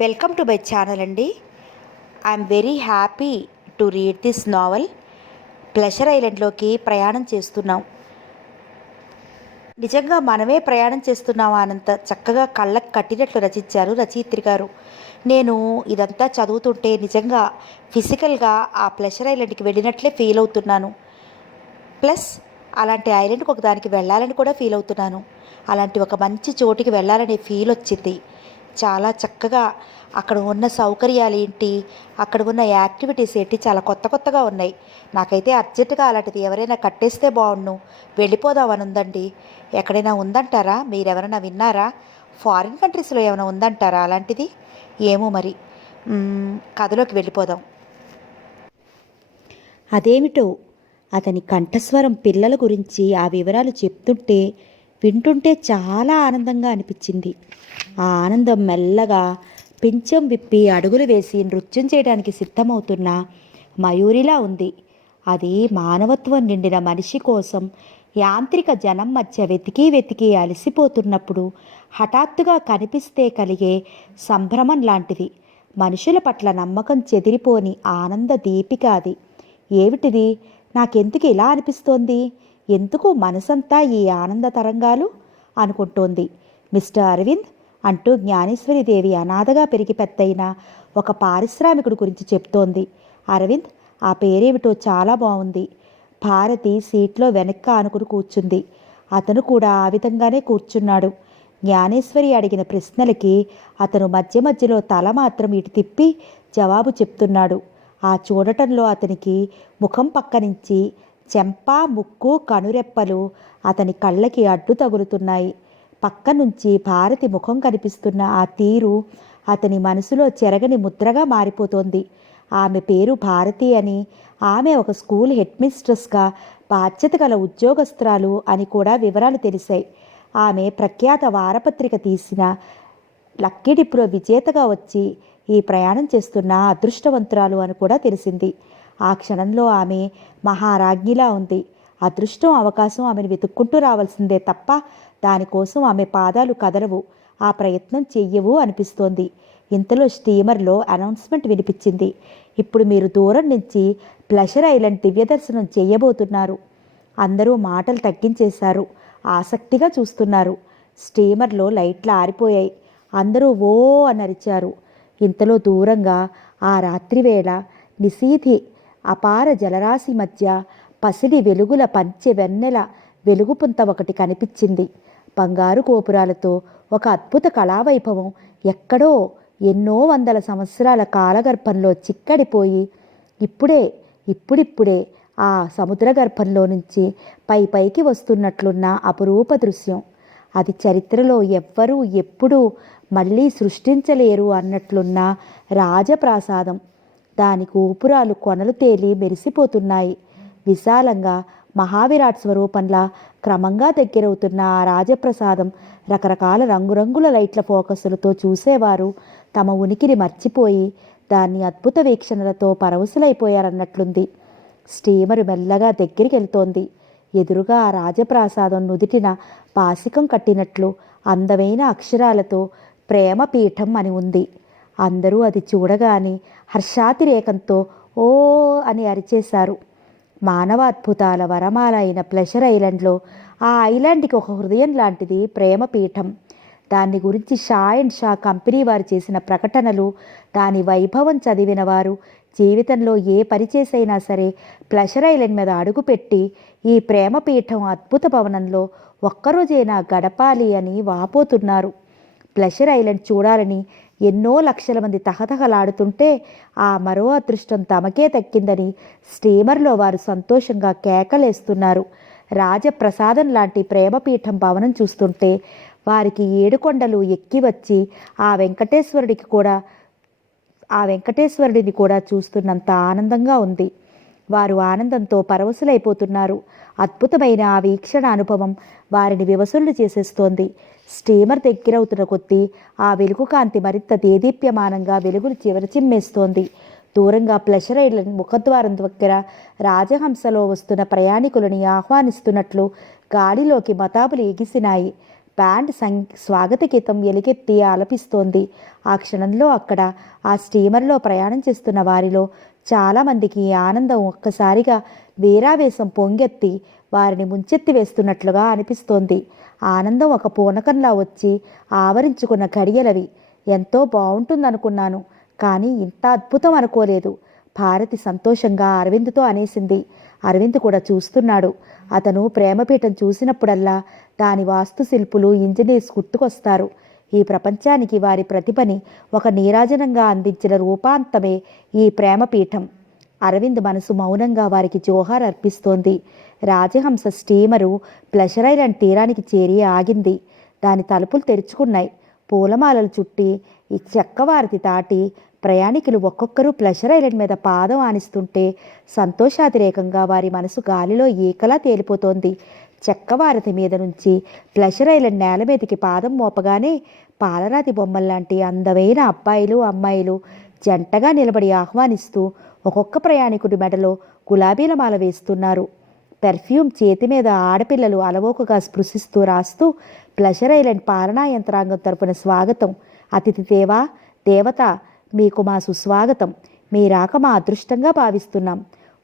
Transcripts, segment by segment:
Welcome to my channel అండి. I'm very happy to read this novel. Pleasure ఐలాండ్లోకి ప్రయాణం చేస్తున్నాం. నిజంగా మనమే ప్రయాణం చేస్తున్నామా అనంత చక్కగా కళ్ళకు కట్టినట్లు రచించారు రచయిత్రి గారు. నేను ఇదంతా చదువుతుంటే నిజంగా ఫిజికల్గా ఆ ప్లెజర్ ఐలాండ్కి వెళ్ళినట్లే ఫీల్ అవుతున్నాను. ప్లస్ అలాంటి ఐలాండ్కి ఒకదానికి వెళ్ళాలని కూడా ఫీల్ అవుతున్నాను. అలాంటి ఒక మంచి చోటికి వెళ్ళాలనే ఫీల్ వచ్చింది. చాలా చక్కగా అక్కడ ఉన్న సౌకర్యాలు ఏంటి, అక్కడ ఉన్న యాక్టివిటీస్ ఏంటి, చాలా కొత్త కొత్తగా ఉన్నాయి. నాకైతే అర్జెంటుగా అలాంటిది ఎవరైనా కట్టేస్తే బాగుండు, వెళ్ళిపోదామని ఉందండి. ఎక్కడైనా ఉందంటారా? మీరెవరైనా విన్నారా? ఫారిన్ కంట్రీస్లో ఏమైనా ఉందంటారా అలాంటిది? ఏమో మరి. కథలోకి వెళ్ళిపోదాం. అదేమిటో అతని కంఠస్వరం పిల్లల గురించి ఆ వివరాలు చెప్తుంటే వింటుంటే చాలా ఆనందంగా అనిపించింది. ఆ ఆనందం మెల్లగా పించం విప్పి అడుగులు వేసి నృత్యం చేయడానికి సిద్ధమవుతున్న మయూరిలా ఉంది. అది మానవత్వం నిండిన మనిషి కోసం యాంత్రిక జనం మధ్య వెతికి వెతికి అలసిపోతున్నప్పుడు హఠాత్తుగా కనిపిస్తే కలిగే సంభ్రమం లాంటిది. మనుషుల పట్ల నమ్మకం చెదిరిపోని ఆనంద దీపిక అది. ఏమిటిది? నాకెందుకు ఇలా అనిపిస్తోంది? ఎందుకు మనసంతా ఈ ఆనంద తరంగాలు అనుకుంటోంది. మిస్టర్ అరవింద్ అంటూ జ్ఞానేశ్వరిదేవి అనాథగా పెరిగి పెద్దయిన ఒక పారిశ్రామికుడి గురించి చెప్తోంది. అరవింద్, ఆ పేరేమిటో చాలా బాగుంది. భారతి సీట్లో వెనక్కి ఆనుకుని కూర్చుంది. అతను కూడా ఆ విధంగానే కూర్చున్నాడు. జ్ఞానేశ్వరి అడిగిన ప్రశ్నలకి అతను మధ్య మధ్యలో తల మాత్రం ఇటు తిప్పి జవాబు చెప్తున్నాడు. ఆ చూడటంలో అతనికి ముఖం పక్క నుంచి చెంప, ముక్కు, కనురెప్పలు అతని కళ్ళకి అడ్డు తగులుతున్నాయి. పక్క నుంచి భారతి ముఖం కనిపిస్తున్న ఆ తీరు అతని మనసులో చెరగని ముద్రగా మారిపోతోంది. ఆమె పేరు భారతి అని, ఆమె ఒక స్కూల్ హెడ్ మిస్ట్రెస్గా బాధ్యత గల ఉద్యోగస్తురాలు అని కూడా వివరాలు తెలిసాయి. ఆమె ప్రఖ్యాత వారపత్రిక తీసిన లక్కీ డిప్లో విజేతగా వచ్చి ఈ ప్రయాణం చేస్తున్న అదృష్టవంతురాలు అని కూడా తెలిసింది. ఆ క్షణంలో ఆమె మహారాజ్ఞిలా ఉంది. అదృష్టం, అవకాశం ఆమెను వెతుక్కుంటూ రావాల్సిందే తప్ప దానికోసం ఆమె పాదాలు కదలవు, ఆ ప్రయత్నం చెయ్యవు అనిపిస్తోంది. ఇంతలో స్టీమర్లో అనౌన్స్మెంట్ వినిపించింది. ఇప్పుడు మీరు దూరం నుంచి ప్లెజర్ ఐలాండ్ దివ్యదర్శనం చేయబోతున్నారు. అందరూ మాటలు తగ్గించేశారు. ఆసక్తిగా చూస్తున్నారు. స్టీమర్లో లైట్లు ఆరిపోయాయి. అందరూ ఓ అని అరిచారు. ఇంతలో దూరంగా ఆ రాత్రివేళ నిశీధి అపార జలరాశి మధ్య పసిడి వెలుగుల పంచె వెన్నెల వెలుగుపుంత ఒకటి కనిపించింది. బంగారు గోపురాలతో ఒక అద్భుత కళావైభవం ఎక్కడో ఎన్నో వందల సంవత్సరాల కాలగర్భంలో చిక్కడిపోయి ఇప్పుడిప్పుడే ఆ సముద్ర గర్భంలో నుంచి పైకి వస్తున్నట్లున్న అపురూప దృశ్యం. అది చరిత్రలో ఎవ్వరూ ఎప్పుడూ మళ్ళీ సృష్టించలేరు అన్నట్లున్న రాజప్రాసాదం. దాని గోపురాలు కొనలు తేలి మెరిసిపోతున్నాయి. విశాలంగా మహావిరాట్ స్వరూపంలా క్రమంగా దగ్గరవుతున్న ఆ రాజప్రసాదం రకరకాల రంగురంగుల లైట్ల ఫోకస్లతో చూసేవారు తమ ఉనికిని మర్చిపోయి దాన్ని అద్భుత వీక్షణలతో పరవశులైపోయారన్నట్లుంది. స్టీమరు మెల్లగా దగ్గరికి వెళ్తోంది. ఎదురుగా ఆ రాజప్రాసాదం నుదిటిన పాసికం కట్టినట్లు అందమైన అక్షరాలతో ప్రేమపీఠం అని ఉంది. అందరూ అది చూడగానే హర్షాతిరేకంతో ఓ అని అరిచేశారు. మానవాద్భుతాల వరమాల అయిన ప్లెజర్ ఐలాండ్లో ఆ ఐలాండ్కి ఒక హృదయం లాంటిది ప్రేమపీఠం. దాన్ని గురించి షా అండ్ షా కంపెనీ వారు చేసిన ప్రకటనలు, దాని వైభవం చదివిన వారు జీవితంలో ఏ పని చేసైనా సరే ప్లెజర్ ఐలాండ్ మీద అడుగుపెట్టి ఈ ప్రేమపీఠం అద్భుత భవనంలో ఒక్కరోజైనా గడపాలి అని వాపోతున్నారు. ప్లెజర్ ఐలాండ్ చూడాలని ఎన్నో లక్షల మంది తహతహలాడుతుంటే ఆ మరో అదృష్టం తమకే దక్కిందని స్టీమర్లో వారు సంతోషంగా కేకలేస్తున్నారు. రాజప్రసాదం లాంటి ప్రేమపీఠం భవనం చూస్తుంటే వారికి ఏడుకొండలు ఎక్కి వచ్చి ఆ వెంకటేశ్వరుడిని కూడా చూస్తున్నంత ఆనందంగా ఉంది. వారు ఆనందంతో పరవశులైపోతున్నారు. అద్భుతమైన ఆ వీక్షణ అనుభవం వారిని వివసులు చేసేస్తోంది. స్టీమర్ దగ్గరవుతున్న కొద్దీ ఆ వెలుగు కాంతి మరింత దేదీప్యమానంగా వెలుగులు చివరచిమ్మేస్తోంది. దూరంగా ప్లెజర్ ఐలాండ్ ముఖద్వారం దగ్గర రాజహంసలో వస్తున్న ప్రయాణికులని ఆహ్వానిస్తున్నట్లు గాలిలోకి మతాబులు ఎగిసినాయి. బ్యాండ్ స్వాగత గీతం ఎలుగెత్తి ఆలపిస్తోంది. ఆ క్షణంలో అక్కడ ఆ స్టీమర్లో ప్రయాణం చేస్తున్న వారిలో చాలామందికి ఈ ఆనందం ఒక్కసారిగా వీరావేశం పొంగెత్తి వారిని ముంచెత్తి వేస్తున్నట్లుగా అనిపిస్తోంది. ఆనందం ఒక పూనకంలా వచ్చి ఆవరించుకున్న ఘడియలవి. ఎంతో బాగుంటుందనుకున్నాను, కానీ ఇంత అద్భుతం అనుకోలేదు. భారతి సంతోషంగా అరవింద్తో అనేసింది. అరవింద్ కూడా చూస్తున్నాడు. అతను ప్రేమపీఠం చూసినప్పుడల్లా దాని వాస్తుశిల్పులు, ఇంజనీర్స్ గుర్తుకొస్తారు. ఈ ప్రపంచానికి వారి ప్రతిభని ఒక నీరాజనంగా అందించిన రూపాంతమే ఈ ప్రేమపీఠం. అరవింద్ మనసు మౌనంగా వారికి జోహార్ అర్పిస్తోంది. రాజహంస స్టీమరు ప్లెజర్ ఐలాండ్ తీరానికి చేరి ఆగింది. దాని తలుపులు తెరుచుకున్నాయి. పూలమాలలు చుట్టి ఈ చెక్కవారతి దాటి ప్రయాణికులు ఒక్కొక్కరు ప్లెజర్ ఐలాండ్ మీద పాదం ఆనిస్తుంటే సంతోషాతిరేకంగా వారి మనసు గాలిలో ఈకలా తేలిపోతోంది. చెక్కవారతి మీద నుంచి ప్లెజర్ ఐలాండ్ నేల మీదకి పాదం మోపగానే పాలరాతి బొమ్మల్లాంటి అందమైన అబ్బాయిలు, అమ్మాయిలు జంటగా నిలబడి ఆహ్వానిస్తూ ఒక్కొక్క ప్రయాణికుడి మెడలో గులాబీల మాల వేస్తున్నారు. పెర్ఫ్యూమ్ చేతి మీద ఆడపిల్లలు అలవోకగా స్పృశిస్తూ రాస్తూ ప్లెజర్ ఐలాండ్ పాలనా యంత్రాంగం తరపున స్వాగతం. అతిథి దేవత మీకు మా సుస్వాగతం. మీ రాక మా అదృష్టంగా భావిస్తున్నాం.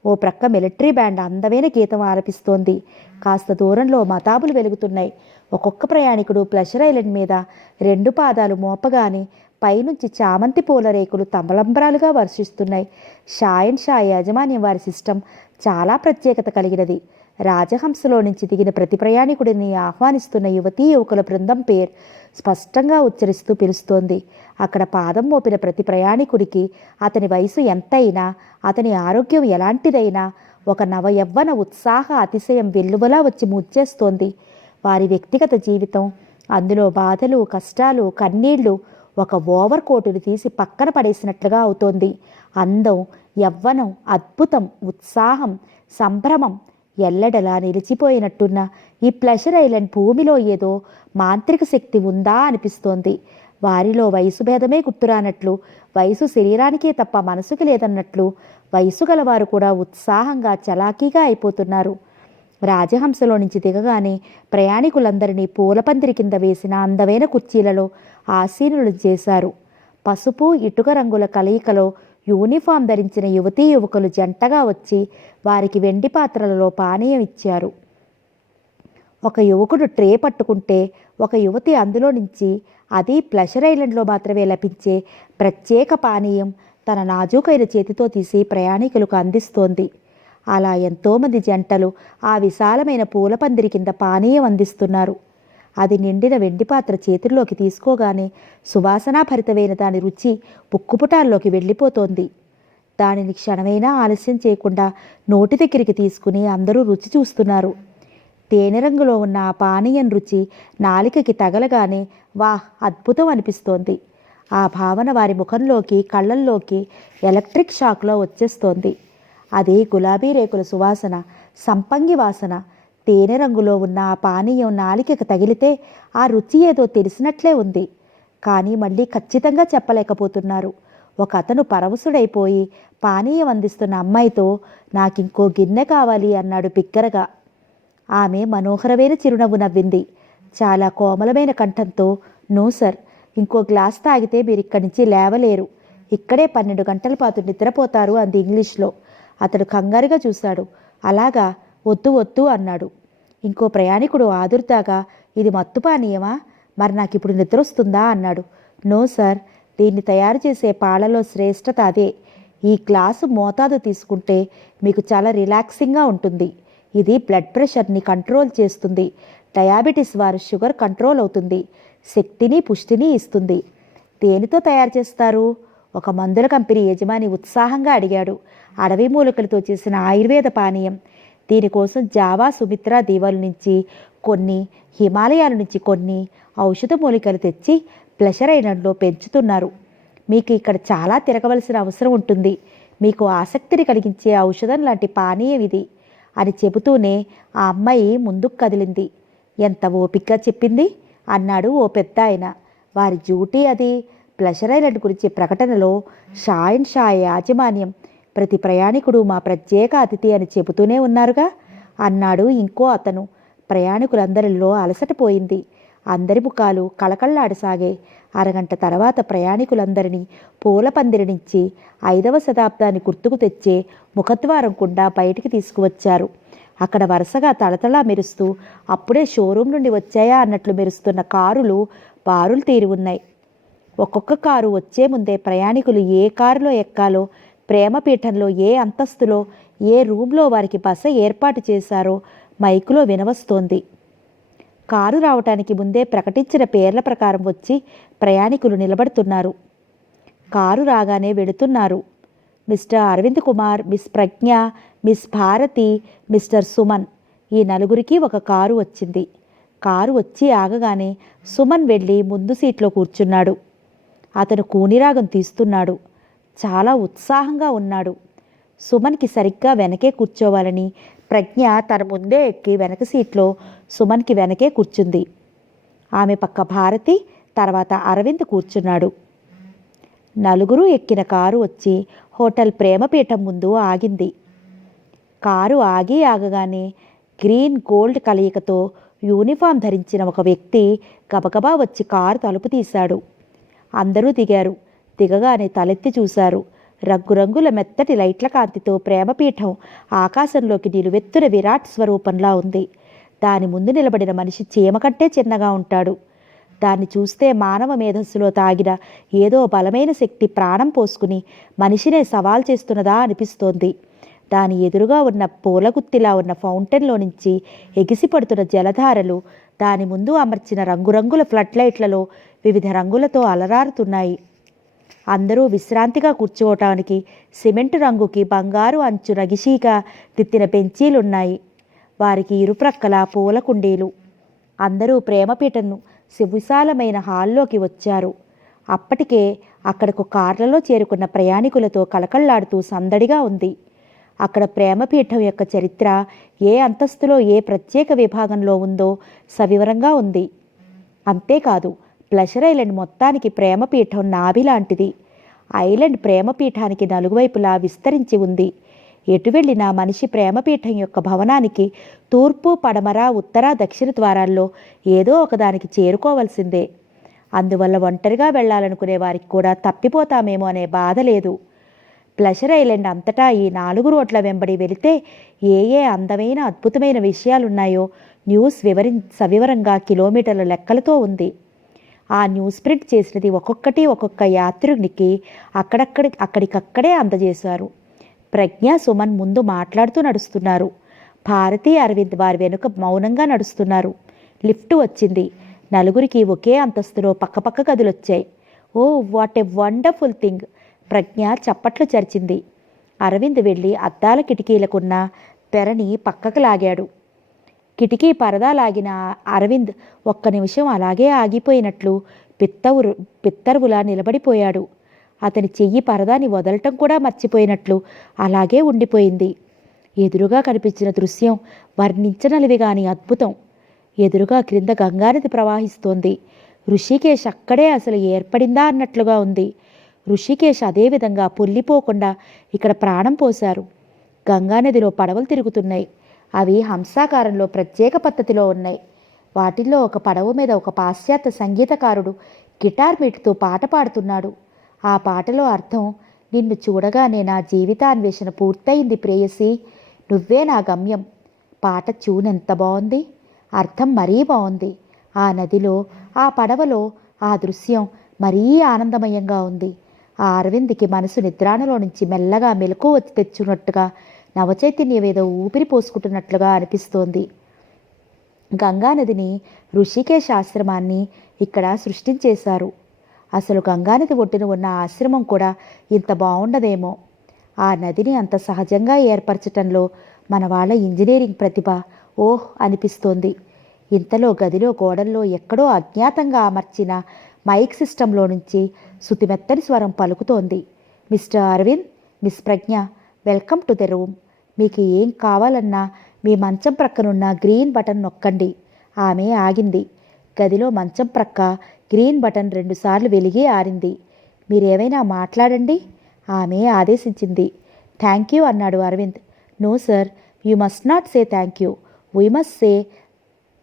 ఓ ప్రక్క మిలిటరీ బ్యాండ్ అందమైన గీతం ఆలపిస్తోంది. కాస్త దూరంలో మతాబులు వెలుగుతున్నాయి. ఒక్కొక్క ప్రయాణికుడు ప్లెజర్ ఐలాండ్ మీద 2 పాదాలు మోపగానే పైనుంచి చామంతి పూల రేకులు తమలంబరాలుగా వర్షిస్తున్నాయి. షా యాజమాన్యం వారి సిస్టమ్ చాలా ప్రత్యేకత కలిగినది. రాజహంసలో నుంచి దిగిన ప్రతి ప్రయాణికుడిని ఆహ్వానిస్తున్న యువతీ యువకుల బృందం పేరు స్పష్టంగా ఉచ్చరిస్తూ పిలుస్తోంది. అక్కడ పాదం మోపిన ప్రతి ప్రయాణికుడికి అతని వయసు ఎంతైనా, అతని ఆరోగ్యం ఎలాంటిదైనా ఒక నవయవ్వన ఉత్సాహ అతిశయం వెల్లువలా వచ్చి ముచ్చేస్తోంది. వారి వ్యక్తిగత జీవితం, అందులో బాధలు, కష్టాలు, కన్నీళ్లు ఒక ఓవర్ కోటును తీసి పక్కన పడేసినట్లుగా అవుతోంది. అందం, యవ్వనం, అద్భుతం, ఉత్సాహం, సంభ్రమం ఎల్లడలా నిలిచిపోయినట్టున్న ఈ ప్లెజర్ ఐలాండ్ భూమిలో ఏదో మాంత్రిక శక్తి ఉందా అనిపిస్తోంది. వారిలో వయసు భేదమే గుర్తురానట్లు, వయసు శరీరానికే తప్ప మనసుకి లేదన్నట్లు వయసు గలవారు కూడా ఉత్సాహంగా చలాకీగా అయిపోతున్నారు. రాజహంసలో నుంచి దిగగానే ప్రయాణికులందరినీ పూలపందిరి కింద వేసిన అందమైన కుర్చీలలో ఆసీనులు చేశారు. పసుపు, ఇటుక రంగుల కలయికలో యూనిఫామ్ ధరించిన యువతీ యువకులు జంటగా వచ్చి వారికి వెండి పాత్రలలో పానీయం ఇచ్చారు. ఒక యువకుడు ట్రే పట్టుకుంటే ఒక యువతి అందులో నుంచి, అది ప్లెజర్ ఐలాండ్లో మాత్రమే లభించే ప్రత్యేక పానీయం, తన నాజూకైన చేతితో తీసి ప్రయాణికులకు అందిస్తోంది. అలా ఎంతోమంది జంటలు ఆ విశాలమైన పూలపందిరి కింద పానీయం అందిస్తున్నారు. అది నిండిన వెండి పాత్ర చేతుల్లోకి తీసుకోగానే సువాసనాభరితమైన దాని రుచి పుక్కుపుటాల్లోకి వెళ్ళిపోతోంది. దానిని క్షణమైనా ఆలస్యం చేయకుండా నోటి దగ్గరికి తీసుకుని అందరూ రుచి చూస్తున్నారు. తేనె రంగులో ఉన్న ఆ పానీయం రుచి నాలికకి తగలగానే వాహ్, అద్భుతం అనిపిస్తోంది. ఆ భావన వారి ముఖంలోకి, కళ్ళల్లోకి ఎలక్ట్రిక్ షాక్లో వచ్చేస్తోంది. అది గులాబీ రేకుల సువాసన, సంపంగి వాసన. తేనె రంగులో ఉన్న ఆ పానీయం నాలికకు తగిలితే ఆ రుచి ఏదో తెలిసినట్లే ఉంది. కానీ మళ్ళీ ఖచ్చితంగా చెప్పలేకపోతున్నారు. ఒక అతను పరవశుడైపోయి పానీయం అందిస్తున్న అమ్మాయితో నాకింకో గిన్నె కావాలి అన్నాడు బిగ్గరగా. ఆమె మనోహరమైన చిరునవ్వు నవ్వింది. చాలా కోమలమైన కంఠంతో, నో సర్, ఇంకో గ్లాస్ తాగితే మీరు ఇక్కడి నుంచి లేవలేరు. ఇక్కడే 12 గంటల పాటు నిద్రపోతారు అంది ఇంగ్లీష్లో. అతడు కంగారుగా చూశాడు. అలాగా, వద్దు వద్దు అన్నాడు. ఇంకో ప్రయాణికుడు ఆదుర్దాగా, ఇది మత్తు పానీయమా? మరి నాకు ఇప్పుడు నిద్ర వస్తుందా అన్నాడు. నో సార్, దీన్ని తయారు చేసే పాలలో శ్రేష్టత అదే. ఈ గ్లాసు మోతాదు తీసుకుంటే మీకు చాలా రిలాక్సింగ్గా ఉంటుంది. ఇది బ్లడ్ ప్రెషర్ని కంట్రోల్ చేస్తుంది. డయాబెటీస్ వారి షుగర్ కంట్రోల్ అవుతుంది. శక్తిని, పుష్టిని ఇస్తుంది. దేనితో తయారు చేస్తారు? ఒక మందుల కంపెనీ యజమాని ఉత్సాహంగా అడిగాడు. అడవి మూలికలతో చేసిన ఆయుర్వేద పానీయం. దీనికోసం జావా, సుమిత్రా దీవుల నుంచి కొన్ని, హిమాలయాల నుంచి కొన్ని ఔషధ మూలికలు తెచ్చి ప్లెజర్ ఐలాండ్లో పెంచుతున్నారు. మీకు ఇక్కడ చాలా తిరగవలసిన అవసరం ఉంటుంది. మీకు ఆసక్తిని కలిగించే ఔషధం లాంటి పానీయం ఇది అని చెబుతూనే ఆ అమ్మాయి ముందుకు కదిలింది. ఎంత ఓపికగా చెప్పింది అన్నాడు ఓ పెద్ద ఆయన. వారి డ్యూటీ అది. ప్లెజర్ ఐలాండ్ గురించి ప్రకటనలో షా యాజమాన్యం ప్రతి ప్రయాణికుడు మా ప్రత్యేక అతిథి అని చెబుతూనే ఉన్నారుగా అన్నాడు ఇంకో అతను. ప్రయాణికులందరిలో అలసట పోయింది. అందరి ముఖాలు కళకళ్లాడసాగాయి. అరగంట తర్వాత ప్రయాణికులందరినీ పూల పందిరి నుంచి 5వ శతాబ్దాన్ని గుర్తుకు తెచ్చే ముఖద్వారం గుండా బయటికి తీసుకువచ్చారు. అక్కడ వరుసగా తళతళా మెరుస్తూ అప్పుడే షోరూం నుండి వచ్చాయా అన్నట్లు మెరుస్తున్న కారులు బారులు తీరి ఉన్నాయి. ఒక్కొక్క కారు వచ్చే ముందే ప్రయాణికులు ఏ కారులో ఎక్కాలో, ప్రేమపీఠంలో ఏ అంతస్తులో, ఏ రూమ్లో వారికి బస ఏర్పాటు చేశారో మైకులో వినవస్తోంది. కారు రావటానికి ముందే ప్రకటించిన పేర్ల ప్రకారం వచ్చి ప్రయాణికులు నిలబడుతున్నారు. కారు రాగానే వెళుతున్నారు. మిస్టర్ అరవింద్ కుమార్, మిస్ ప్రజ్ఞ, మిస్ భారతి, మిస్టర్ సుమన్, ఈ నలుగురికి ఒక కారు వచ్చింది. కారు వచ్చి ఆగగానే సుమన్ వెళ్ళి ముందు సీట్లో కూర్చున్నాడు. అతను కూనిరాగం తీస్తున్నాడు. చాలా ఉత్సాహంగా ఉన్నాడు. సుమన్కి సరిగ్గా వెనకే కూర్చోవాలని ప్రజ్ఞ తన ముందే ఎక్కి వెనక సీట్లో సుమన్కి వెనకే కూర్చుంది. ఆమె పక్క భారతి, తర్వాత అరవింద్ కూర్చున్నాడు. నలుగురు ఎక్కిన కారు వచ్చి హోటల్ ప్రేమపీఠం ముందు ఆగింది. కారు ఆగగానే గ్రీన్ గోల్డ్ కలయికతో యూనిఫామ్ ధరించిన ఒక వ్యక్తి గబగబా వచ్చి కారు తలుపు తీశాడు. అందరూ దిగారు. దిగగానే తలెత్తి చూశారు. రంగురంగుల మెత్తటి లైట్ల కాంతితో ప్రేమపీఠం ఆకాశంలోకి నిలువెత్తున విరాట్ స్వరూపంలా ఉంది. దాని ముందు నిలబడిన మనిషి చీమ కంటే చిన్నగా ఉంటాడు. దాన్ని చూస్తే మానవ మేధస్సులో తాగిన ఏదో బలమైన శక్తి ప్రాణం పోసుకుని మనిషినే సవాల్ చేస్తున్నదా అనిపిస్తోంది. దాని ఎదురుగా ఉన్న పూలగుత్తిలా ఉన్న ఫౌంటైన్లో నుంచి ఎగిసిపడుతున్న జలధారలు దాని ముందు అమర్చిన రంగురంగుల ఫ్లడ్ లైట్లలో వివిధ రంగులతో అలరారుతున్నాయి. అందరూ విశ్రాంతిగా కూర్చోవటానికి సిమెంటు రంగుకి బంగారు అంచు నగిషీగా దిద్దిన బెంచీలున్నాయి. వారికి ఇరుప్రక్కల పూల కుండీలు. అందరూ ప్రేమపీఠను విశాలమైన హాల్లోకి వచ్చారు. అప్పటికే అక్కడకు కార్లలో చేరుకున్న ప్రయాణికులతో కలకళ్లాడుతూ సందడిగా ఉంది. అక్కడ ప్రేమపీఠం యొక్క చరిత్ర, ఏ అంతస్తులో ఏ ప్రత్యేక విభాగంలో ఉందో సవివరంగా ఉంది. అంతేకాదు, ప్లెజర్ ఐలాండ్ మొత్తానికి ప్రేమపీఠం నాభి లాంటిది. ఐలాండ్ ప్రేమపీఠానికి నలుగువైపులా విస్తరించి ఉంది. ఎటు వెళ్ళినా మనిషి ప్రేమపీఠం యొక్క భవనానికి తూర్పు, పడమర, ఉత్తర, దక్షిణ ద్వారాల్లో ఏదో ఒకదానికి చేరుకోవలసిందే. అందువల్ల ఒంటరిగా వెళ్లాలనుకునే వారికి కూడా తప్పిపోతామేమో అనే బాధ లేదు. ప్లెజర్ ఐలాండ్ అంతటా ఈ 4 రోడ్ల వెంబడి వెళితే ఏ అందమైన అద్భుతమైన విషయాలున్నాయో న్యూస్ సవివరంగా కిలోమీటర్ల లెక్కలతో ఉంది. ఆ న్యూస్ ప్రింట్ చేసినది ఒక్కొక్క యాత్రికునికి అక్కడికక్కడే అందజేశారు. ప్రజ్ఞ, సుమన్ ముందు మాట్లాడుతూ నడుస్తున్నారు. భారతి, అరవింద్ వారి వెనుక మౌనంగా నడుస్తున్నారు. లిఫ్ట్ వచ్చింది. నలుగురికి ఒకే అంతస్తులో పక్కపక్క గదులొచ్చాయి. ఓ, వాట్ ఎ వండర్ఫుల్ థింగ్! ప్రజ్ఞ చప్పట్లు చరిచింది. అరవింద్ వెళ్ళి అద్దాల కిటికీలకున్న తెరని పక్కకు లాగాడు. కిటికీ పరదా లాగిన అరవింద్ ఒక్క నిమిషం అలాగే ఆగిపోయినట్లు పిత్తరువులా నిలబడిపోయాడు. అతని చెయ్యి పరదాని వదలటం కూడా మర్చిపోయినట్లు అలాగే ఉండిపోయింది. ఎదురుగా కనిపించిన దృశ్యం వర్ణించనలివి గాని అద్భుతం. ఎదురుగా క్రింద గంగానది ప్రవహిస్తోంది. ఋషికేశ్ అక్కడే అసలు ఏర్పడిందా అన్నట్లుగా ఉంది. ఋషికేశ్ అదేవిధంగా పొల్లిపోకుండా ఇక్కడ ప్రాణం పోశారు. గంగానదిలో పడవలు తిరుగుతున్నాయి. అవి హంసాకారంలో ప్రత్యేక పద్ధతిలో ఉన్నాయి. వాటిల్లో ఒక పడవ మీద ఒక పాశ్చాత్య సంగీతకారుడు గిటార్ మీటుతో పాట పాడుతున్నాడు. ఆ పాటలో అర్థం, నిన్ను చూడగానే నా జీవితాన్వేషణ పూర్తయింది ప్రేయసి, నువ్వే నా గమ్యం. పాట ట్యూన్ ఎంత బాగుంది, అర్థం మరీ బాగుంది. ఆ నదిలో, ఆ పడవలో ఆ దృశ్యం మరీ ఆనందమయంగా ఉంది. ఆ అరవింద్కి మనసు నిద్రాణలో నుంచి మెల్లగా మెలకు వచ్చి తెచ్చున్నట్టుగా, నవచైతన్యం ఏదో ఊపిరి పోసుకుంటున్నట్లుగా అనిపిస్తోంది. గంగానదిని, ఋషికేశ్ ఆశ్రమాన్ని ఇక్కడ సృష్టించేశారు. అసలు గంగానది ఒడ్డున ఉన్న ఆశ్రమం కూడా ఇంత బాగుండదేమో. ఆ నదిని అంత సహజంగా ఏర్పరచటంలో మన వాళ్ళ ఇంజనీరింగ్ ప్రతిభ ఓహ్ అనిపిస్తోంది. ఇంతలో గదిలో గోడల్లో ఎక్కడో అజ్ఞాతంగా అమర్చిన మైక్ సిస్టంలో నుంచి శుతిమెత్తని స్వరం పలుకుతోంది. Mister Arvind, miss Pragna, welcome to the room. మీకు ఏం కావాలన్నా మీ మంచం ప్రక్కనున్న గ్రీన్ బటన్ నొక్కండి. ఆమె ఆగింది. గదిలో మంచం ప్రక్క గ్రీన్ బటన్ 2 సార్లు వెలిగి ఆరింది. మీరేమైనా మాట్లాడండి, ఆమె ఆదేశించింది. థ్యాంక్ యూ అన్నాడు Arvind. No sir, you must not say thank you. We must say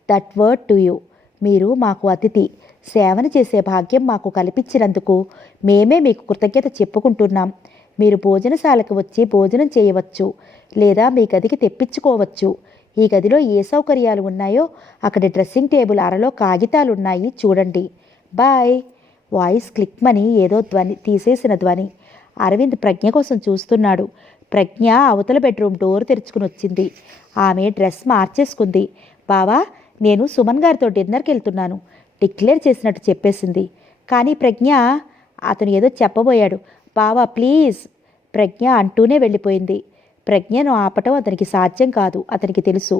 that word to you. మీరు మాకు అతిథి. సేవను చేసే భాగ్యం మాకు కల్పించినందుకు మేమే మీకు కృతజ్ఞత చెప్పుకుంటున్నాం. మీరు భోజనశాలకు వచ్చి భోజనం చేయవచ్చు, లేదా మీ గదికి తెప్పించుకోవచ్చు. ఈ గదిలో ఏ సౌకర్యాలు ఉన్నాయో అక్కడ డ్రెస్సింగ్ టేబుల్ అరలో కాగితాలున్నాయి, చూడండి. బాయ్. వాయిస్ క్లిక్మని ఏదో తీసేసిన ధ్వని. అరవింద్ ప్రజ్ఞ కోసం చూస్తున్నాడు. ప్రజ్ఞ అవతల బెడ్రూమ్ డోర్ తెరుచుకుని వచ్చింది. ఆమె డ్రెస్ మార్చేసుకుంది. బావా, నేను సుమన్ గారితో డిన్నర్కి వెళ్తున్నాను డిక్లేర్ చేసినట్టు చెప్పేసింది. కానీ ప్రజ్ఞ, అతను ఏదో చెప్పబోయాడు. బావా ప్లీజ్, ప్రజ్ఞ అంటూనే వెళ్ళిపోయింది. ప్రజ్ఞను ఆపటం అతనికి సాధ్యం కాదు, అతనికి తెలుసు.